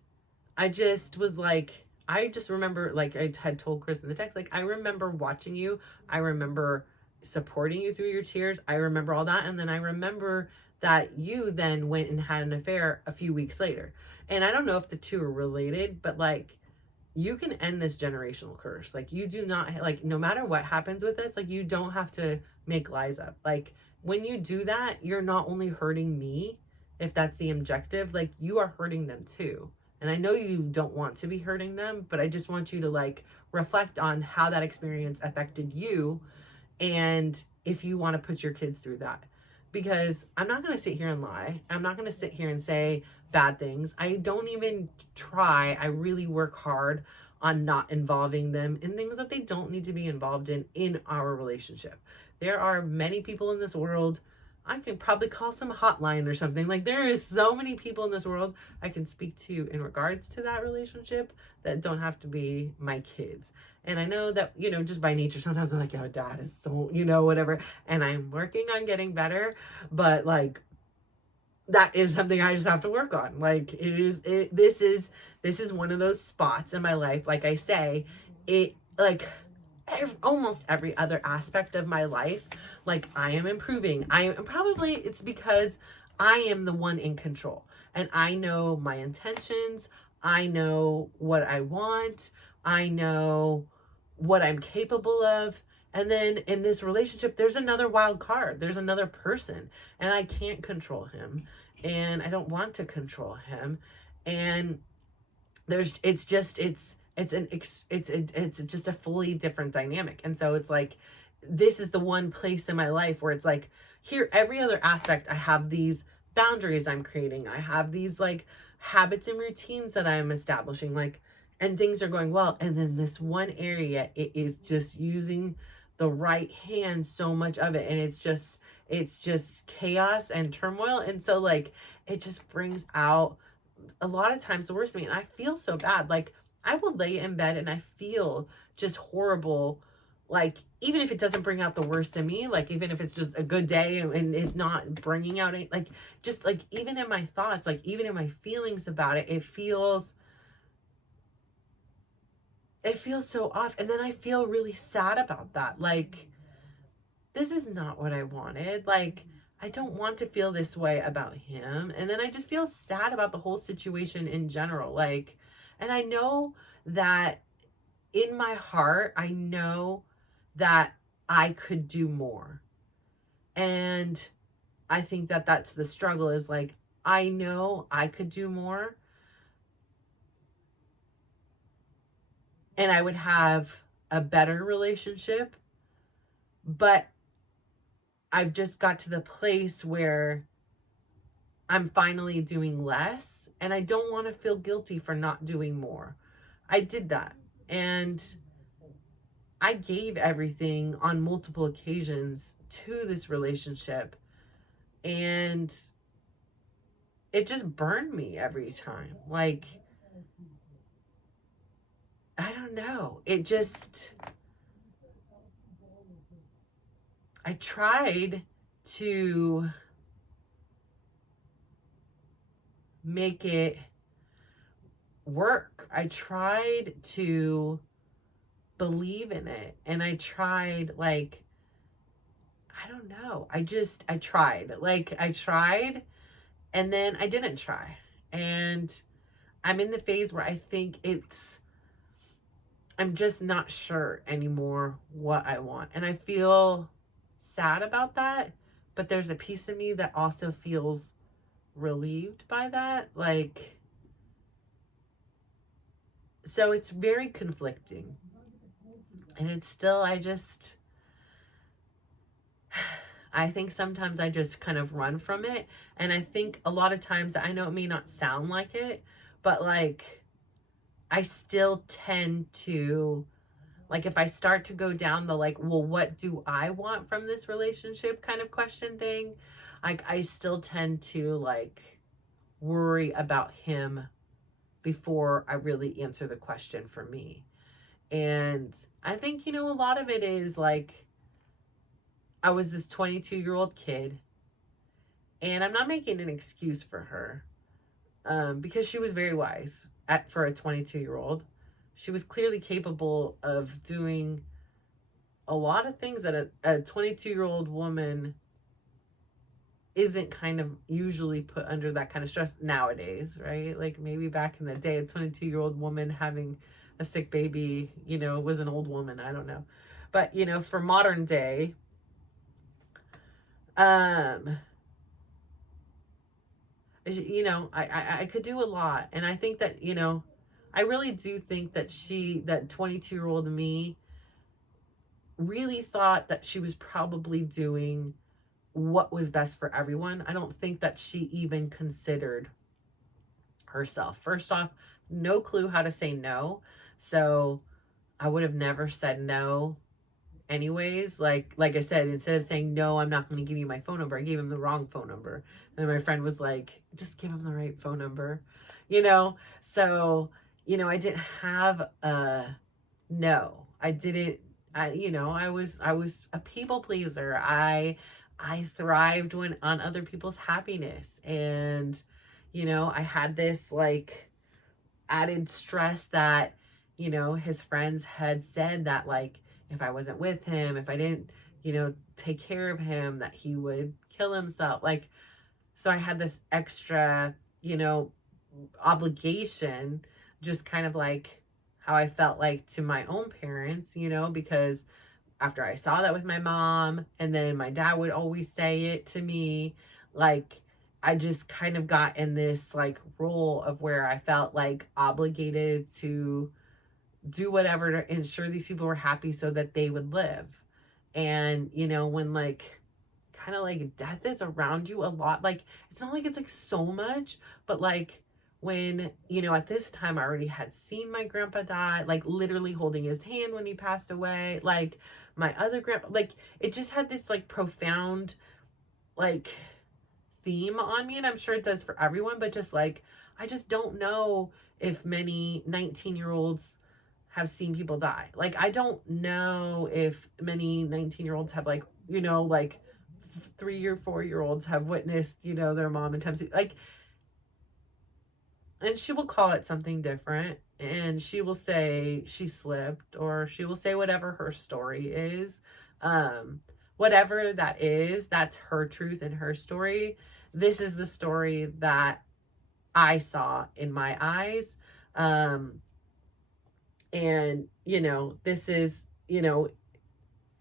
I just was like, I just remember, like I had told Chris in the text, like, I remember watching you. I remember supporting you through your tears. I remember all that. And then I remember that you then went and had an affair a few weeks later. And I don't know if the two are related, but like, you can end this generational curse. Like, you do not, like, no matter what happens with this, like, you don't have to make lies up. Like, when you do that, you're not only hurting me, if that's the objective, like, you are hurting them too. And I know you don't want to be hurting them, but I just want you to like reflect on how that experience affected you, and if you want to put your kids through that. Because I'm not going to sit here and lie. I'm not going to sit here and say bad things. I don't even try. I really work hard on not involving them in things that they don't need to be involved in our relationship. There are many people in this world. I can probably call some hotline or something. Like, there is so many people in this world I can speak to in regards to that relationship that don't have to be my kids. And I know that, just by nature, sometimes I'm like, yeah, dad is so, whatever. And I'm working on getting better, but like, that is something I just have to work on. Like, this is one of those spots in my life. Like I say, almost every other aspect of my life, like, I am improving. It's because I am the one in control, and I know my intentions. I know what I want. I know what I'm capable of. And then in this relationship, there's another wild card. There's another person, and I can't control him, and I don't want to control him. And it's just a fully different dynamic. And so it's like, this is the one place in my life where it's like, here, every other aspect, I have these boundaries I'm creating. I have these like habits and routines that I'm establishing, like, and things are going well. And then this one area, it is just using the right hand, so much of it. And it's just chaos and turmoil. And so like, it just brings out a lot of times the worst of me. And I feel so bad. Like, I will lay in bed and I feel just horrible. Like, even if it doesn't bring out the worst in me, like, even if it's just a good day and it's not bringing out any, like, just like, even in my thoughts, like, even in my feelings about it, it feels so off. And then I feel really sad about that. Like, this is not what I wanted. Like, I don't want to feel this way about him. And then I just feel sad about the whole situation in general. Like, and I know that in my heart, I know that I could do more. And I think that that's the struggle, is like, I know I could do more, and I would have a better relationship, but I've just got to the place where I'm finally doing less, and I don't want to feel guilty for not doing more. I did that, and I gave everything on multiple occasions to this relationship, and it just burned me every time. Like, I don't know. I tried to make it work. I tried to believe in it. And I tried, like, I don't know. I tried. Like, I tried, and then I didn't try. And I'm in the phase where I think I'm just not sure anymore what I want. And I feel sad about that, but there's a piece of me that also feels relieved by that. Like, so it's very conflicting. And it's still, I think sometimes I just kind of run from it. And I think a lot of times, I know it may not sound like it, but like, I still tend to, like, if I start to go down the, like, well, what do I want from this relationship kind of question thing, like, I still tend to, like, worry about him before I really answer the question for me. And I think, a lot of it is like, I was this 22-year-old kid, and I'm not making an excuse for her, because she was very wise for a 22-year-old. She was clearly capable of doing a lot of things that a 22-year-old woman isn't kind of usually put under that kind of stress nowadays, right? Like maybe back in the day, a 22-year-old woman having a sick baby, was an old woman. I don't know. But, for modern day, I could do a lot. And I think that, I really do think that that 22-year-old me really thought that she was probably doing what was best for everyone. I don't think that she even considered herself. First off, no clue how to say no. So I would have never said no anyways. Like I said, instead of saying no, I'm not going to give you my phone number, I gave him the wrong phone number. And my friend was like, just give him the right phone number, So, I didn't have a no. I didn't, I was a people pleaser. I thrived on other people's happiness. And, I had this like added stress that, his friends had said that like, if I wasn't with him, if I didn't, take care of him, that he would kill himself. Like, so I had this extra, obligation, just kind of like how I felt like to my own parents, because after I saw that with my mom, and then my dad would always say it to me, like, I just kind of got in this like role of where I felt like obligated to do whatever to ensure these people were happy so that they would live. And, when like kind of like death is around you a lot, like it's not like it's like so much, but like when, at this time I already had seen my grandpa die, like literally holding his hand when he passed away, like my other grandpa, like it just had this like profound like theme on me. And I'm sure it does for everyone, but just like, I just don't know if many 19-year-olds have seen people die. Like, I don't know if many 19-year-olds have like, like 3 or 4-year-olds have witnessed, their mom in times like, and she will call it something different, and she will say she slipped, or she will say whatever her story is. Whatever that is, that's her truth and her story. This is the story that I saw in my eyes. And, this is,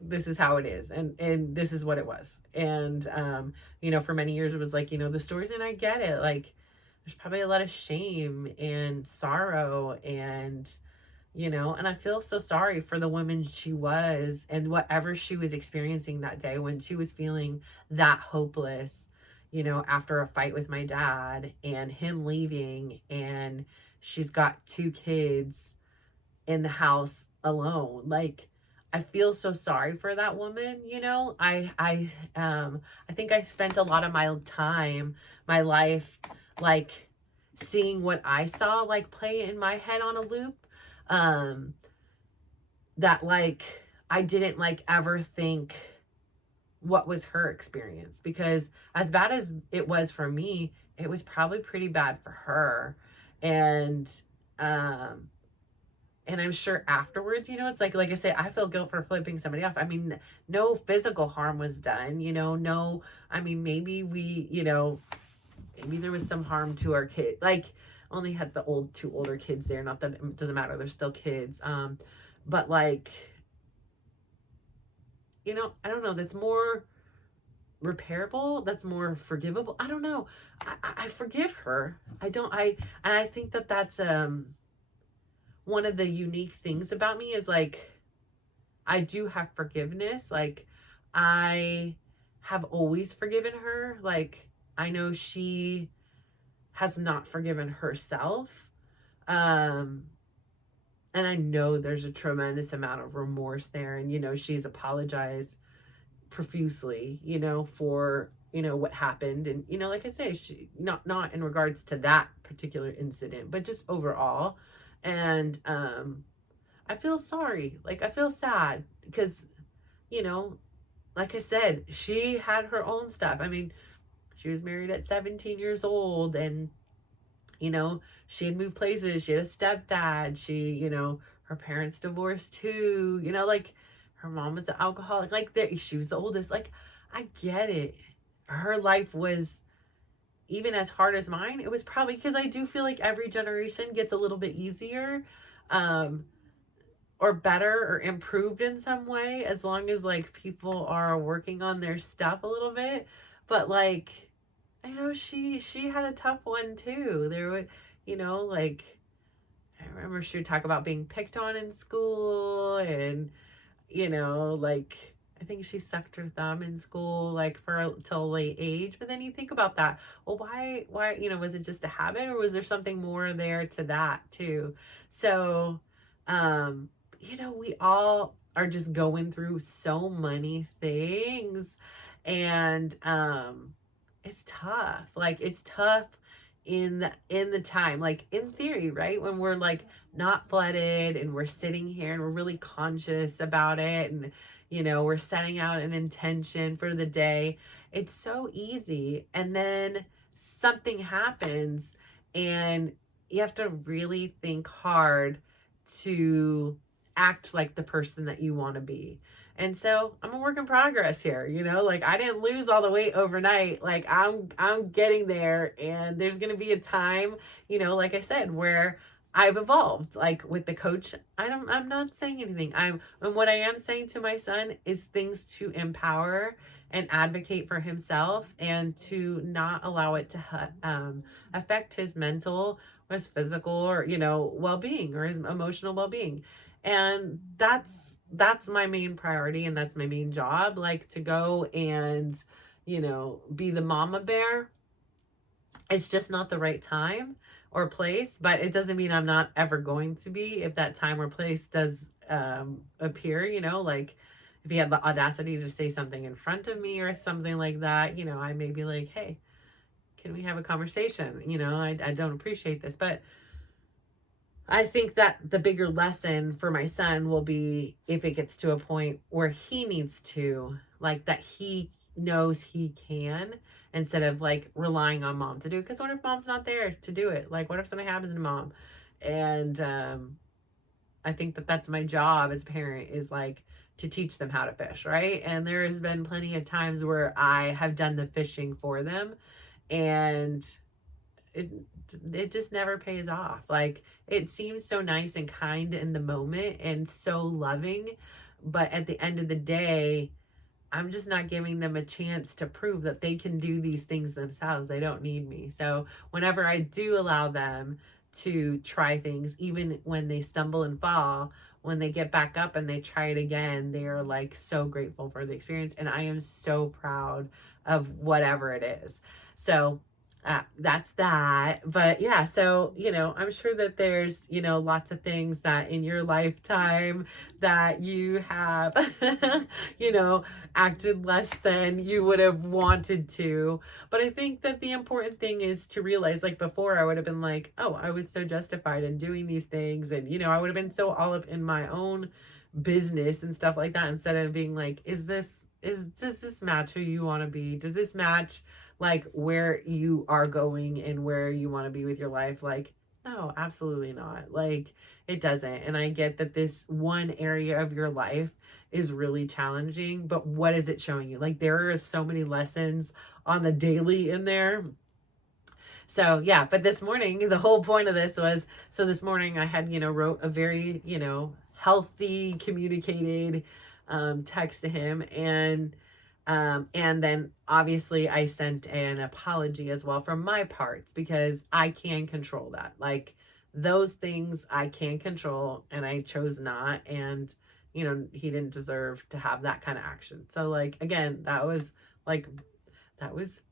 this is how it is. And this is what it was. And, for many years it was like, the stories, and I get it. Like, there's probably a lot of shame and sorrow, and, and I feel so sorry for the woman she was, and whatever she was experiencing that day when she was feeling that hopeless, after a fight with my dad and him leaving, and she's got 2 kids in the house alone. Like, I feel so sorry for that woman. I think I spent a lot of my time, my life, like seeing what I saw like play in my head on a loop. That like I didn't like ever think what was her experience, because as bad as it was for me, it was probably pretty bad for her. And I'm sure afterwards, it's like I say, I feel guilt for flipping somebody off. I mean, no physical harm was done, no, I mean, maybe we, maybe there was some harm to our kid. Like, only had the 2 older kids there. Not that it doesn't matter. They're still kids. But like, I don't know. That's more repairable. That's more forgivable. I don't know. I forgive her. And I think that that's, one of the unique things about me is like, I do have forgiveness. Like, I have always forgiven her. Like, I know she has not forgiven herself. And I know there's a tremendous amount of remorse there. And, she's apologized profusely, for what happened. And, like I say, she, not in regards to that particular incident, but just overall. And, I feel sorry. Like, I feel sad because, like I said, she had her own stuff. I mean, she was married at 17 years old, and, she had moved places. She had a stepdad. She, her parents divorced too, like her mom was an alcoholic. Like, she was the oldest. Like, I get it. Her life was even as hard as mine. It was probably because I do feel like every generation gets a little bit easier. Or better or improved in some way, as long as like people are working on their stuff a little bit. But like, I know she had a tough one too. There would, like, I remember she would talk about being picked on in school, and like, I think she sucked her thumb in school, like, for till a late age. But then you think about that. Well, why, was it just a habit, or was there something more there to that too? So, we all are just going through so many things, and it's tough. Like, it's tough in the time, like, in theory, right? When we're like not flooded and we're sitting here and we're really conscious about it, and we're setting out an intention for the day. It's so easy, and then something happens and you have to really think hard to act like the person that you want to be. And so I'm a work in progress here, like, I didn't lose all the weight overnight. Like, I'm getting there, and there's going to be a time, like I said, where I've evolved. Like, with the coach, I'm not saying anything. And what I am saying to my son is things to empower and advocate for himself, and to not allow it to affect his mental or his physical or, well-being, or his emotional well-being. And that's my main priority, and that's my main job, like, to go and, be the mama bear. It's just not the right time or place, but it doesn't mean I'm not ever going to be if that time or place does appear. Like, if he had the audacity to say something in front of me or something like that, I may be like, hey, can we have a conversation? I don't appreciate this. But I think that the bigger lesson for my son will be if it gets to a point where he needs to, like, that he knows he can, instead of like relying on mom to do it. Because what if mom's not there to do it? Like, what if something happens to mom? And I think that that's my job as a parent, is like to teach them how to fish, right? And there has been plenty of times where I have done the fishing for them, and it just never pays off. Like, it seems so nice and kind in the moment and so loving, but at the end of the day, I'm just not giving them a chance to prove that they can do these things themselves. They don't need me. So whenever I do allow them to try things, even when they stumble and fall, when they get back up and they try it again, they are like so grateful for the experience. And I am so proud of whatever it is. So that's that. But yeah, so, I'm sure that there's, lots of things that in your lifetime that you have, acted less than you would have wanted to. But I think that the important thing is to realize, like, before I would have been like, oh, I was so justified in doing these things. And, I would have been so all up in my own business and stuff like that, instead of being like, does this match who you want to be? Does this match like where you are going and where you want to be with your life? Like, no, absolutely not. Like, it doesn't. And I get that this one area of your life is really challenging, but what is it showing you? Like, there are so many lessons on the daily in there. So yeah, but this morning, the whole point of this was, so this morning I had, wrote a very, healthy, communicated text to him, and then obviously I sent an apology as well from my parts, because I can control that. Like, those things I can control, and I chose not. And, he didn't deserve to have that kind of action. So, like, again, that was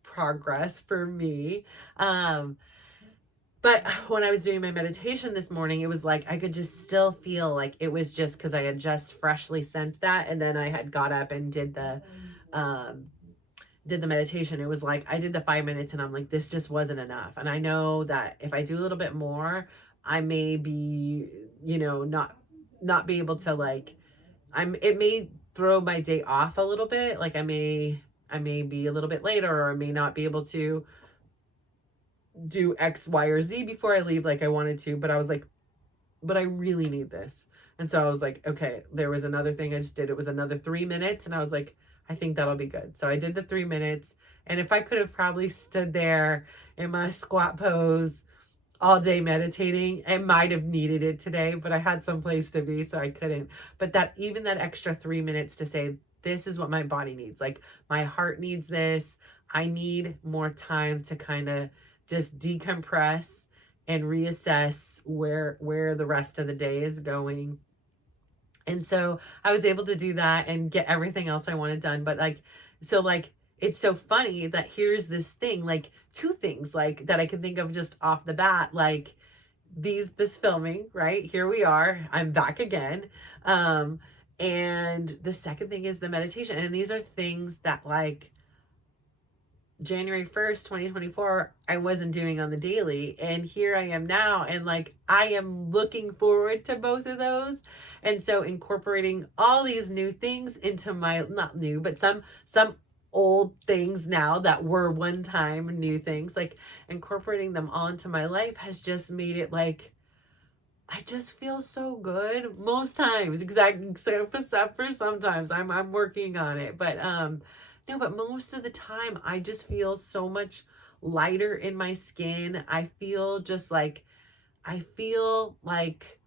progress for me. But when I was doing my meditation this morning, it was like I could just still feel like it was just because I had just freshly sent that, and then I had got up and did the did the meditation, it was like I did the 5 minutes and I'm like, this just wasn't enough. And I know that if I do a little bit more, I may be, you know, not be able to like, it may throw my day off a little bit. Like I may be a little bit later, or I may not be able to do X, Y, or Z before I leave like I wanted to. But I was like, but I really need this. And so I was like, okay, there was another thing I just did. It was another 3 minutes. And I was like, I think that'll be good. So I did the 3 minutes. And if I could have probably stood there in my squat pose all day meditating, I might have needed it today, but I had some place to be, so I couldn't. But even that extra 3 minutes to say, this is what my body needs. Like my heart needs this. I need more time to kind of just decompress and reassess where the rest of the day is going. And so I was able to do that and get everything else I wanted done. But like, so like, it's so funny that here's this thing, like 2 things like that I can think of just off the bat, like this filming, right? Here we are, I'm back again. And the second thing is the meditation. And these are things that like January 1st, 2024, I wasn't doing on the daily. And here I am now. And like, I am looking forward to both of those. And so incorporating all these new things into my, not new, but some old things now that were one time new things, like incorporating them all into my life has just made it like, I just feel so good most times, except for sometimes I'm working on it. But, no, but most of the time I just feel so much lighter in my skin. I feel just like, I feel like,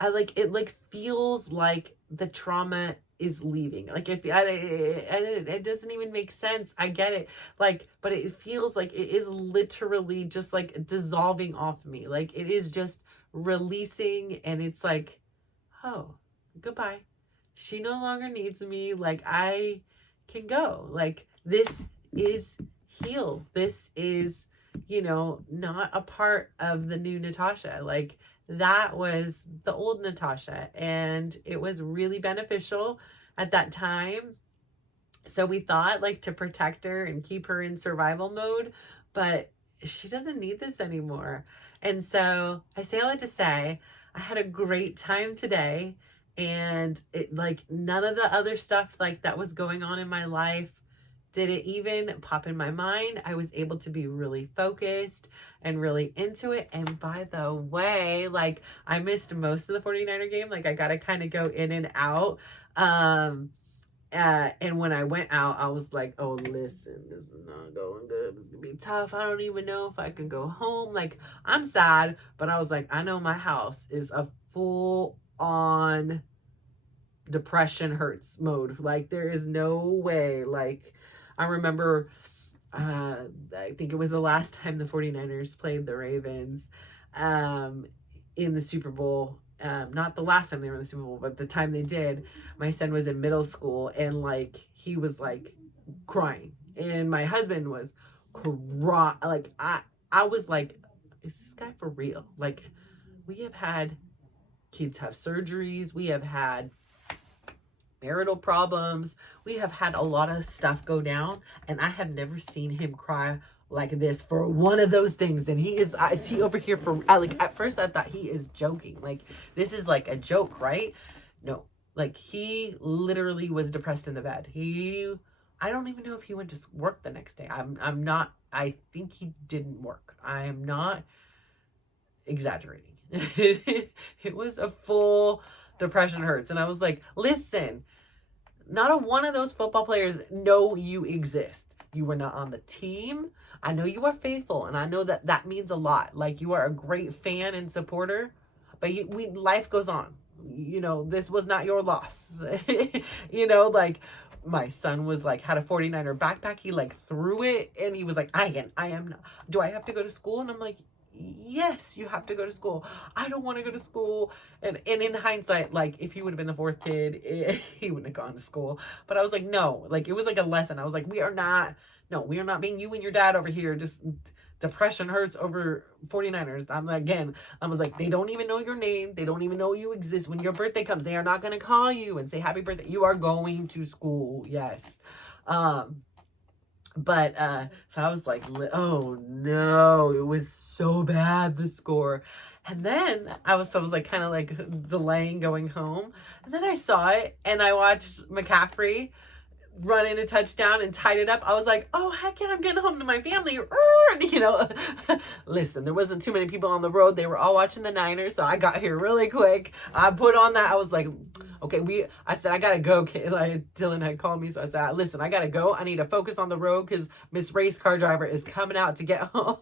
it feels like the trauma is leaving. Like if it doesn't even make sense. I get it. Like, but it feels like it is literally just like dissolving off me. Like it is just releasing, and it's like, oh, goodbye. She no longer needs me. Like I can go. Like this is healed. This is, you know, not a part of the new Natasha. Like that was the old Natasha, and it was really beneficial at that time. So we thought like to protect her and keep her in survival mode, but she doesn't need this anymore. And so I say all that to say, I had a great time today, and it like none of the other stuff like that was going on in my life did it even pop in my mind. I was able to be really focused and really into it. And by the way, like I missed most of the 49er game. Like I got to kind of go in and out. And when I went out, I was like, oh, listen, this is not going good. This is gonna be tough. I don't even know if I can go home. Like I'm sad, but I was like, I know my house is a full on depression hurts mode. Like there is no way. Like I remember, I think it was the last time the 49ers played the Ravens in the Super Bowl. Not the last time they were in the Super Bowl, but the time they did, my son was in middle school, and like he was like crying, and my husband was crying. Like I was like, is this guy for real? Like we have had kids have surgeries, we have had marital problems, we have had a lot of stuff go down, and I have never seen him cry like this for one of those things. And is he over here for like at first I thought he is joking, like this is like a joke, right? No, like he literally was depressed in the bed. I don't even know if he went to work the next day. I think he didn't work. I am not exaggerating. It was a full depression hurts. And I was like, listen, not a one of those football players know you exist. You were not on the team. I know you are faithful, and I know that means a lot. Like you are a great fan and supporter, but life goes on. You know, this was not your loss. You know, like my son was like, had a 49er backpack. He like threw it, and he was like, I am not. Do I have to go to school? And I'm like, yes, you have to go to school. I don't want to go to school. And in hindsight, like if he would have been the fourth kid, he wouldn't have gone to school. But I was like, no, like it was like a lesson. I was like, we are not being you and your dad over here. Just depression hurts over 49ers. I was like, they don't even know your name. They don't even know you exist. When your birthday comes, they are not going to call you and say happy birthday. You are going to school. Yes. But so I was like, oh no, it was so bad, the score. And then I was like kind of like delaying going home, and then I saw it and I watched McCaffrey run in a touchdown and tied it up. I was like, oh heck yeah, I'm getting home to my family. You know, listen, there wasn't too many people on the road. They were all watching the Niners, so I got here really quick. I put on that. I was like, okay, I said I gotta go. Like Dylan had called me, so I said, listen, I gotta go. I need to focus on the road because Miss Race Car Driver is coming out to get home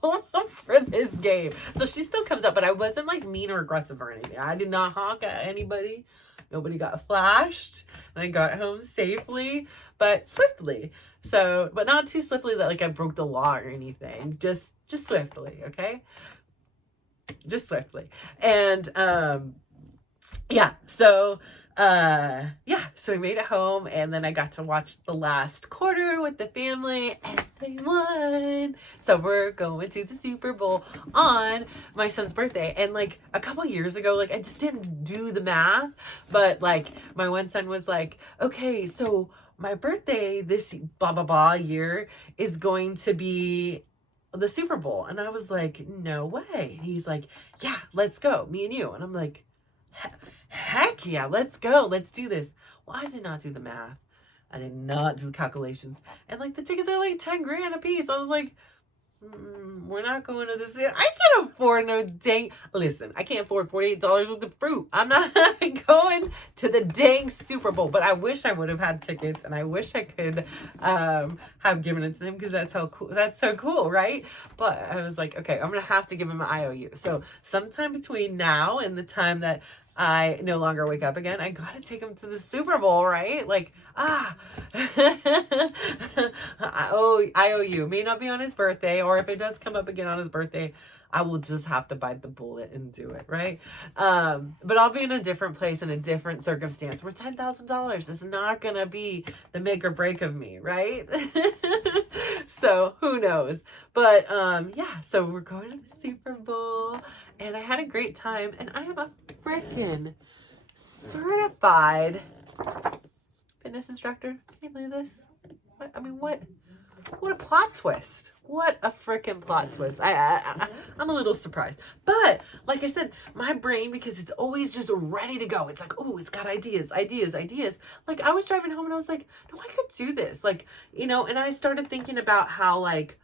for this game. So she still comes up, but I wasn't like mean or aggressive or anything. I did not honk at anybody. Nobody got flashed, and I got home safely, but swiftly. So, but not too swiftly that like I broke the law or anything. Just swiftly, okay? Just swiftly. And yeah, so so we made it home, and then I got to watch the last quarter with the family, and they won. So we're going to the Super Bowl on my son's birthday. And like a couple years ago, like I just didn't do the math, but like my one son was like, okay, so my birthday this blah blah blah year is going to be the Super Bowl. And I was like, no way. He's like, yeah, let's go, me and you. And I'm like, heck yeah, let's go. Let's do this. Well, I did not do the math. I did not do the calculations. And like the tickets are like 10 grand a piece. I was like, we're not going to this. I can't afford no dang. Listen, I can't afford $48 worth of fruit. I'm not going to the dang Super Bowl. But I wish I would have had tickets, and I wish I could have given it to them, because that's how cool. That's so cool, right? But I was like, okay, I'm gonna have to give him an IOU. So sometime between now and the time that I no longer wake up again, I gotta take him to the Super Bowl, right? Like, I owe you. May not be on his birthday, or if it does come up again on his birthday, I will just have to bite the bullet and do it, right? But I'll be in a different place, in a different circumstance, where $10,000 is not gonna be the make or break of me, right? So who knows? But yeah, so we're going to the Super Bowl, and I had a great time, and I am a freaking certified fitness instructor. Can you believe this? What a plot twist. What a freaking plot twist. I'm a little surprised. But like I said, my brain, because it's always just ready to go. It's like, oh, it's got ideas. Like I was driving home and I was like, no, I could do this. Like, you know, and I started thinking about how like,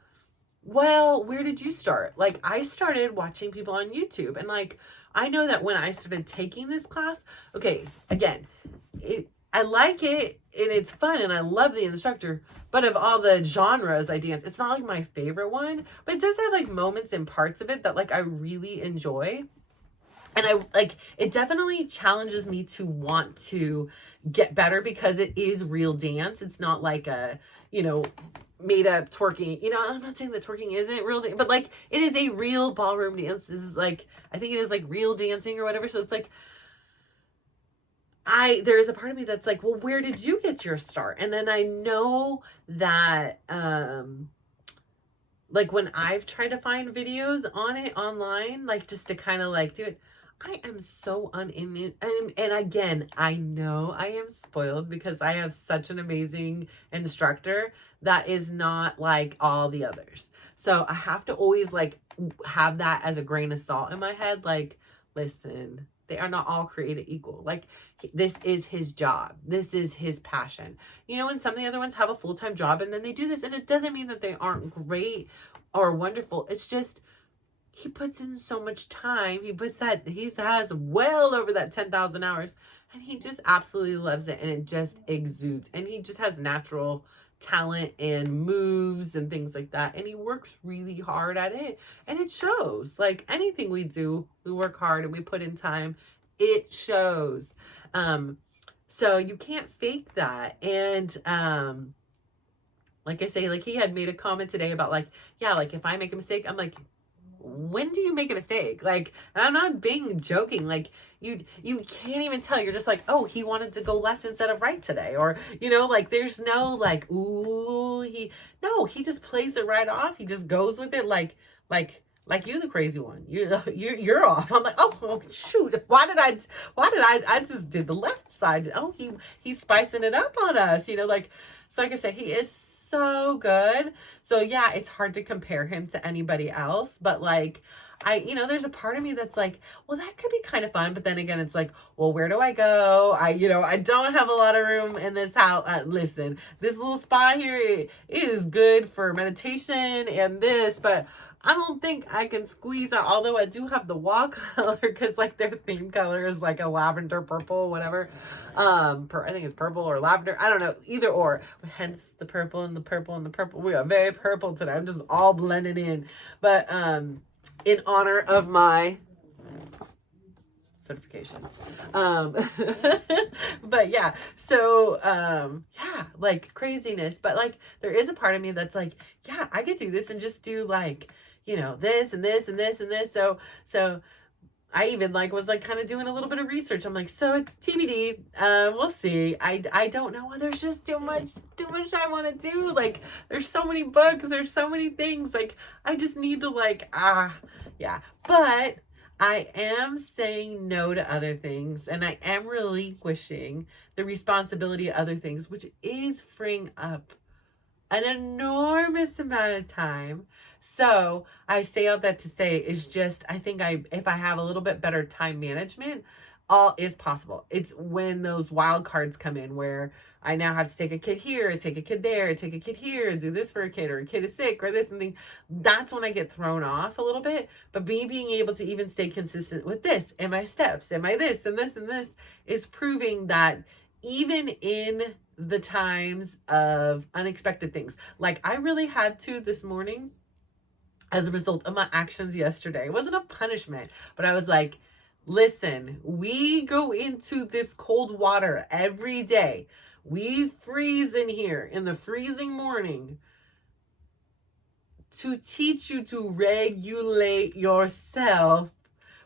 well, where did you start? Like I started watching people on YouTube, and like, I know that when I started taking this class, okay, again, I like it and it's fun and I love the instructor, but of all the genres I dance, it's not like my favorite one, but it does have like moments and parts of it that like I really enjoy. And I like, it definitely challenges me to want to get better, because it is real dance. It's not like a, you know, made up twerking. You know, I'm not saying that twerking isn't real, but like it is a real ballroom dance. This is like, I think it is like real dancing or whatever. So it's like, there's a part of me that's like, well, where did you get your start? And then I know that, like when I've tried to find videos on it online, like just to kind of like do it, I am so and again, I know I am spoiled because I have such an amazing instructor that is not like all the others. So I have to always like have that as a grain of salt in my head. Like, listen, they are not all created equal. Like, this is his job. This is his passion. You know, and some of the other ones have a full-time job and then they do this, and it doesn't mean that they aren't great or wonderful. It's just, he puts in so much time. He has well over that 10,000 hours, and he just absolutely loves it, and it just exudes, and he just has natural talent and moves and things like that, and he works really hard at it, and it shows. Like anything we do, we work hard and we put in time, it shows. So you can't fake that. And like I say, like he had made a comment today about like, yeah, like if I make a mistake, I'm like, when do you make a mistake? Like, and I'm not being joking. Like you can't even tell. You're just like, oh, he wanted to go left instead of right today. Or, you know, like there's no like, ooh, he just plays it right off. He just goes with it. Like you're the crazy one. You're off. I'm like, oh shoot. Why did I just did the left side. Oh, he's spicing it up on us. You know, like, so like I said, he is so good. So yeah, it's hard to compare him to anybody else, but like, there's a part of me that's like, well, that could be kind of fun. But then again, it's like, well, where do I go? I don't have a lot of room in this house. Listen, this little spot here, it is good for meditation and this, but I don't think I can squeeze out, although I do have the wall color because like their theme color is like a lavender purple, whatever. I think it's purple or lavender. I don't know, either or. Hence the purple and the purple and the purple. We are very purple today. I'm just all blended in. But in honor of my certification. But yeah, so yeah, like craziness. But like there is a part of me that's like, yeah, I could do this and just do like, this and this and this and this. So I even like was like kind of doing a little bit of research. I'm like, so it's TBD. We'll see. I don't know. There's just too much I want to do. Like there's so many books, there's so many things. Like I just need to like, yeah. But I am saying no to other things, and I am relinquishing the responsibility of other things, which is freeing up an enormous amount of time. So I say all that to say is just, I think if I have a little bit better time management, all is possible. It's when those wild cards come in where I now have to take a kid here, take a kid there, take a kid here, do this for a kid, or a kid is sick, or this and thing. That's when I get thrown off a little bit. But being able to even stay consistent with this and my steps and my this and this and this is proving that even in the times of unexpected things, like I really had to this morning as a result of my actions yesterday. It wasn't a punishment, but I was like, listen, we go into this cold water every day. We freeze in here in the freezing morning to teach you to regulate yourself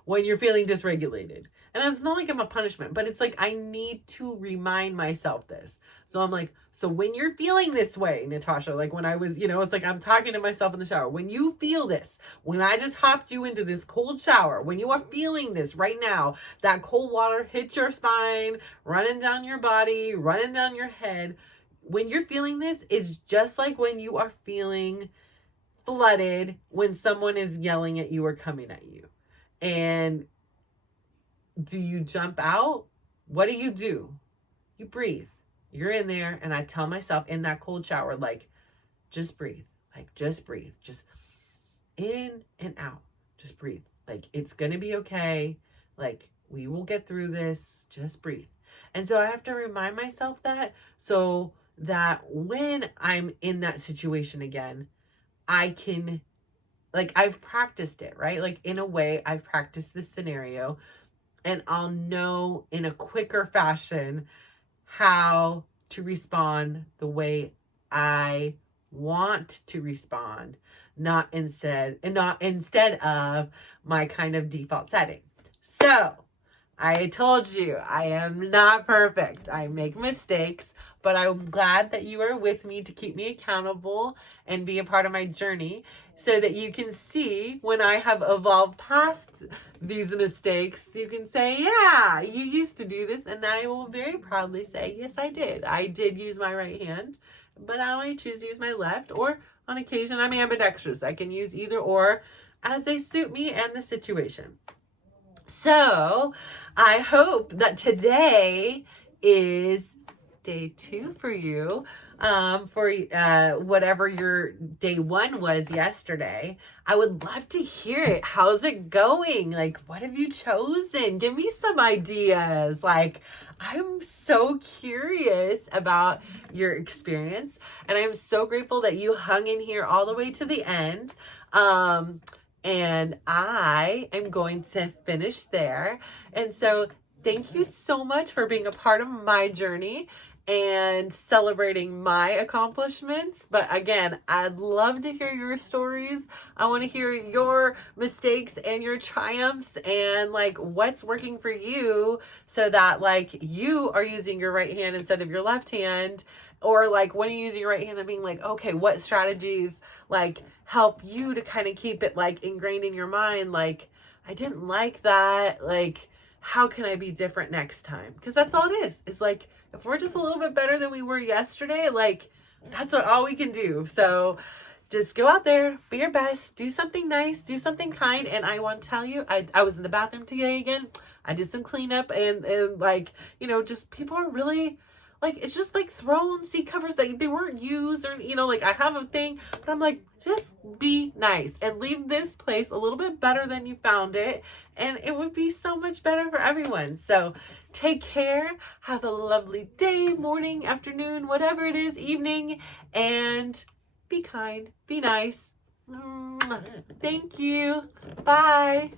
when you're feeling dysregulated. And it's not like I'm a punishment, but it's like I need to remind myself this. So I'm like, so when you're feeling this way, Natasha, like when I was, it's like I'm talking to myself in the shower. When you feel this, when I just hopped you into this cold shower, when you are feeling this right now, that cold water hits your spine, running down your body, running down your head. When you're feeling this, it's just like when you are feeling flooded when someone is yelling at you or coming at you. And do you jump out? What do? You breathe. You're in there, and I tell myself in that cold shower, like, just breathe. Like, just breathe. Just in and out. Just breathe. Like, it's going to be okay. Like, we will get through this. Just breathe. And so I have to remind myself that so that when I'm in that situation again, I can, like, I've practiced it, right? Like, in a way, I've practiced this scenario, and I'll know in a quicker fashion how to respond the way I want to respond, not instead of my kind of default setting. So I told you I am not perfect. I make mistakes, but I'm glad that you are with me to keep me accountable and be a part of my journey so that you can see when I have evolved past these mistakes, you can say, yeah, you used to do this. And I will very proudly say, yes, I did. I did use my right hand, but now I choose to use my left, or on occasion I'm ambidextrous. I can use either or as they suit me and the situation. So I hope that today is day 2 for you, for whatever your day 1 was yesterday. I would love to hear it. How's it going? Like, what have you chosen? Give me some ideas. Like, I'm so curious about your experience, and I'm so grateful that you hung in here all the way to the end. And I am going to finish there. And so thank you so much for being a part of my journey and celebrating my accomplishments. But again, I'd love to hear your stories. I want to hear your mistakes and your triumphs and like what's working for you so that like you are using your right hand instead of your left hand. Or like when you use your right hand and being like, okay, what strategies like help you to kind of keep it like ingrained in your mind? Like, I didn't like that. Like, how can I be different next time? Because that's all it is. It's like, if we're just a little bit better than we were yesterday, like, that's all we can do. So just go out there, be your best, do something nice, do something kind. And I want to tell you, I was in the bathroom today again. I did some cleanup and like, you know, just people are really like, it's just like thrown seat covers that they weren't used, or, you know, like I have a thing, but I'm like, just be nice and leave this place a little bit better than you found it. And it would be so much better for everyone. So take care. Have a lovely day, morning, afternoon, whatever it is, evening, and be kind, be nice. Thank you. Bye.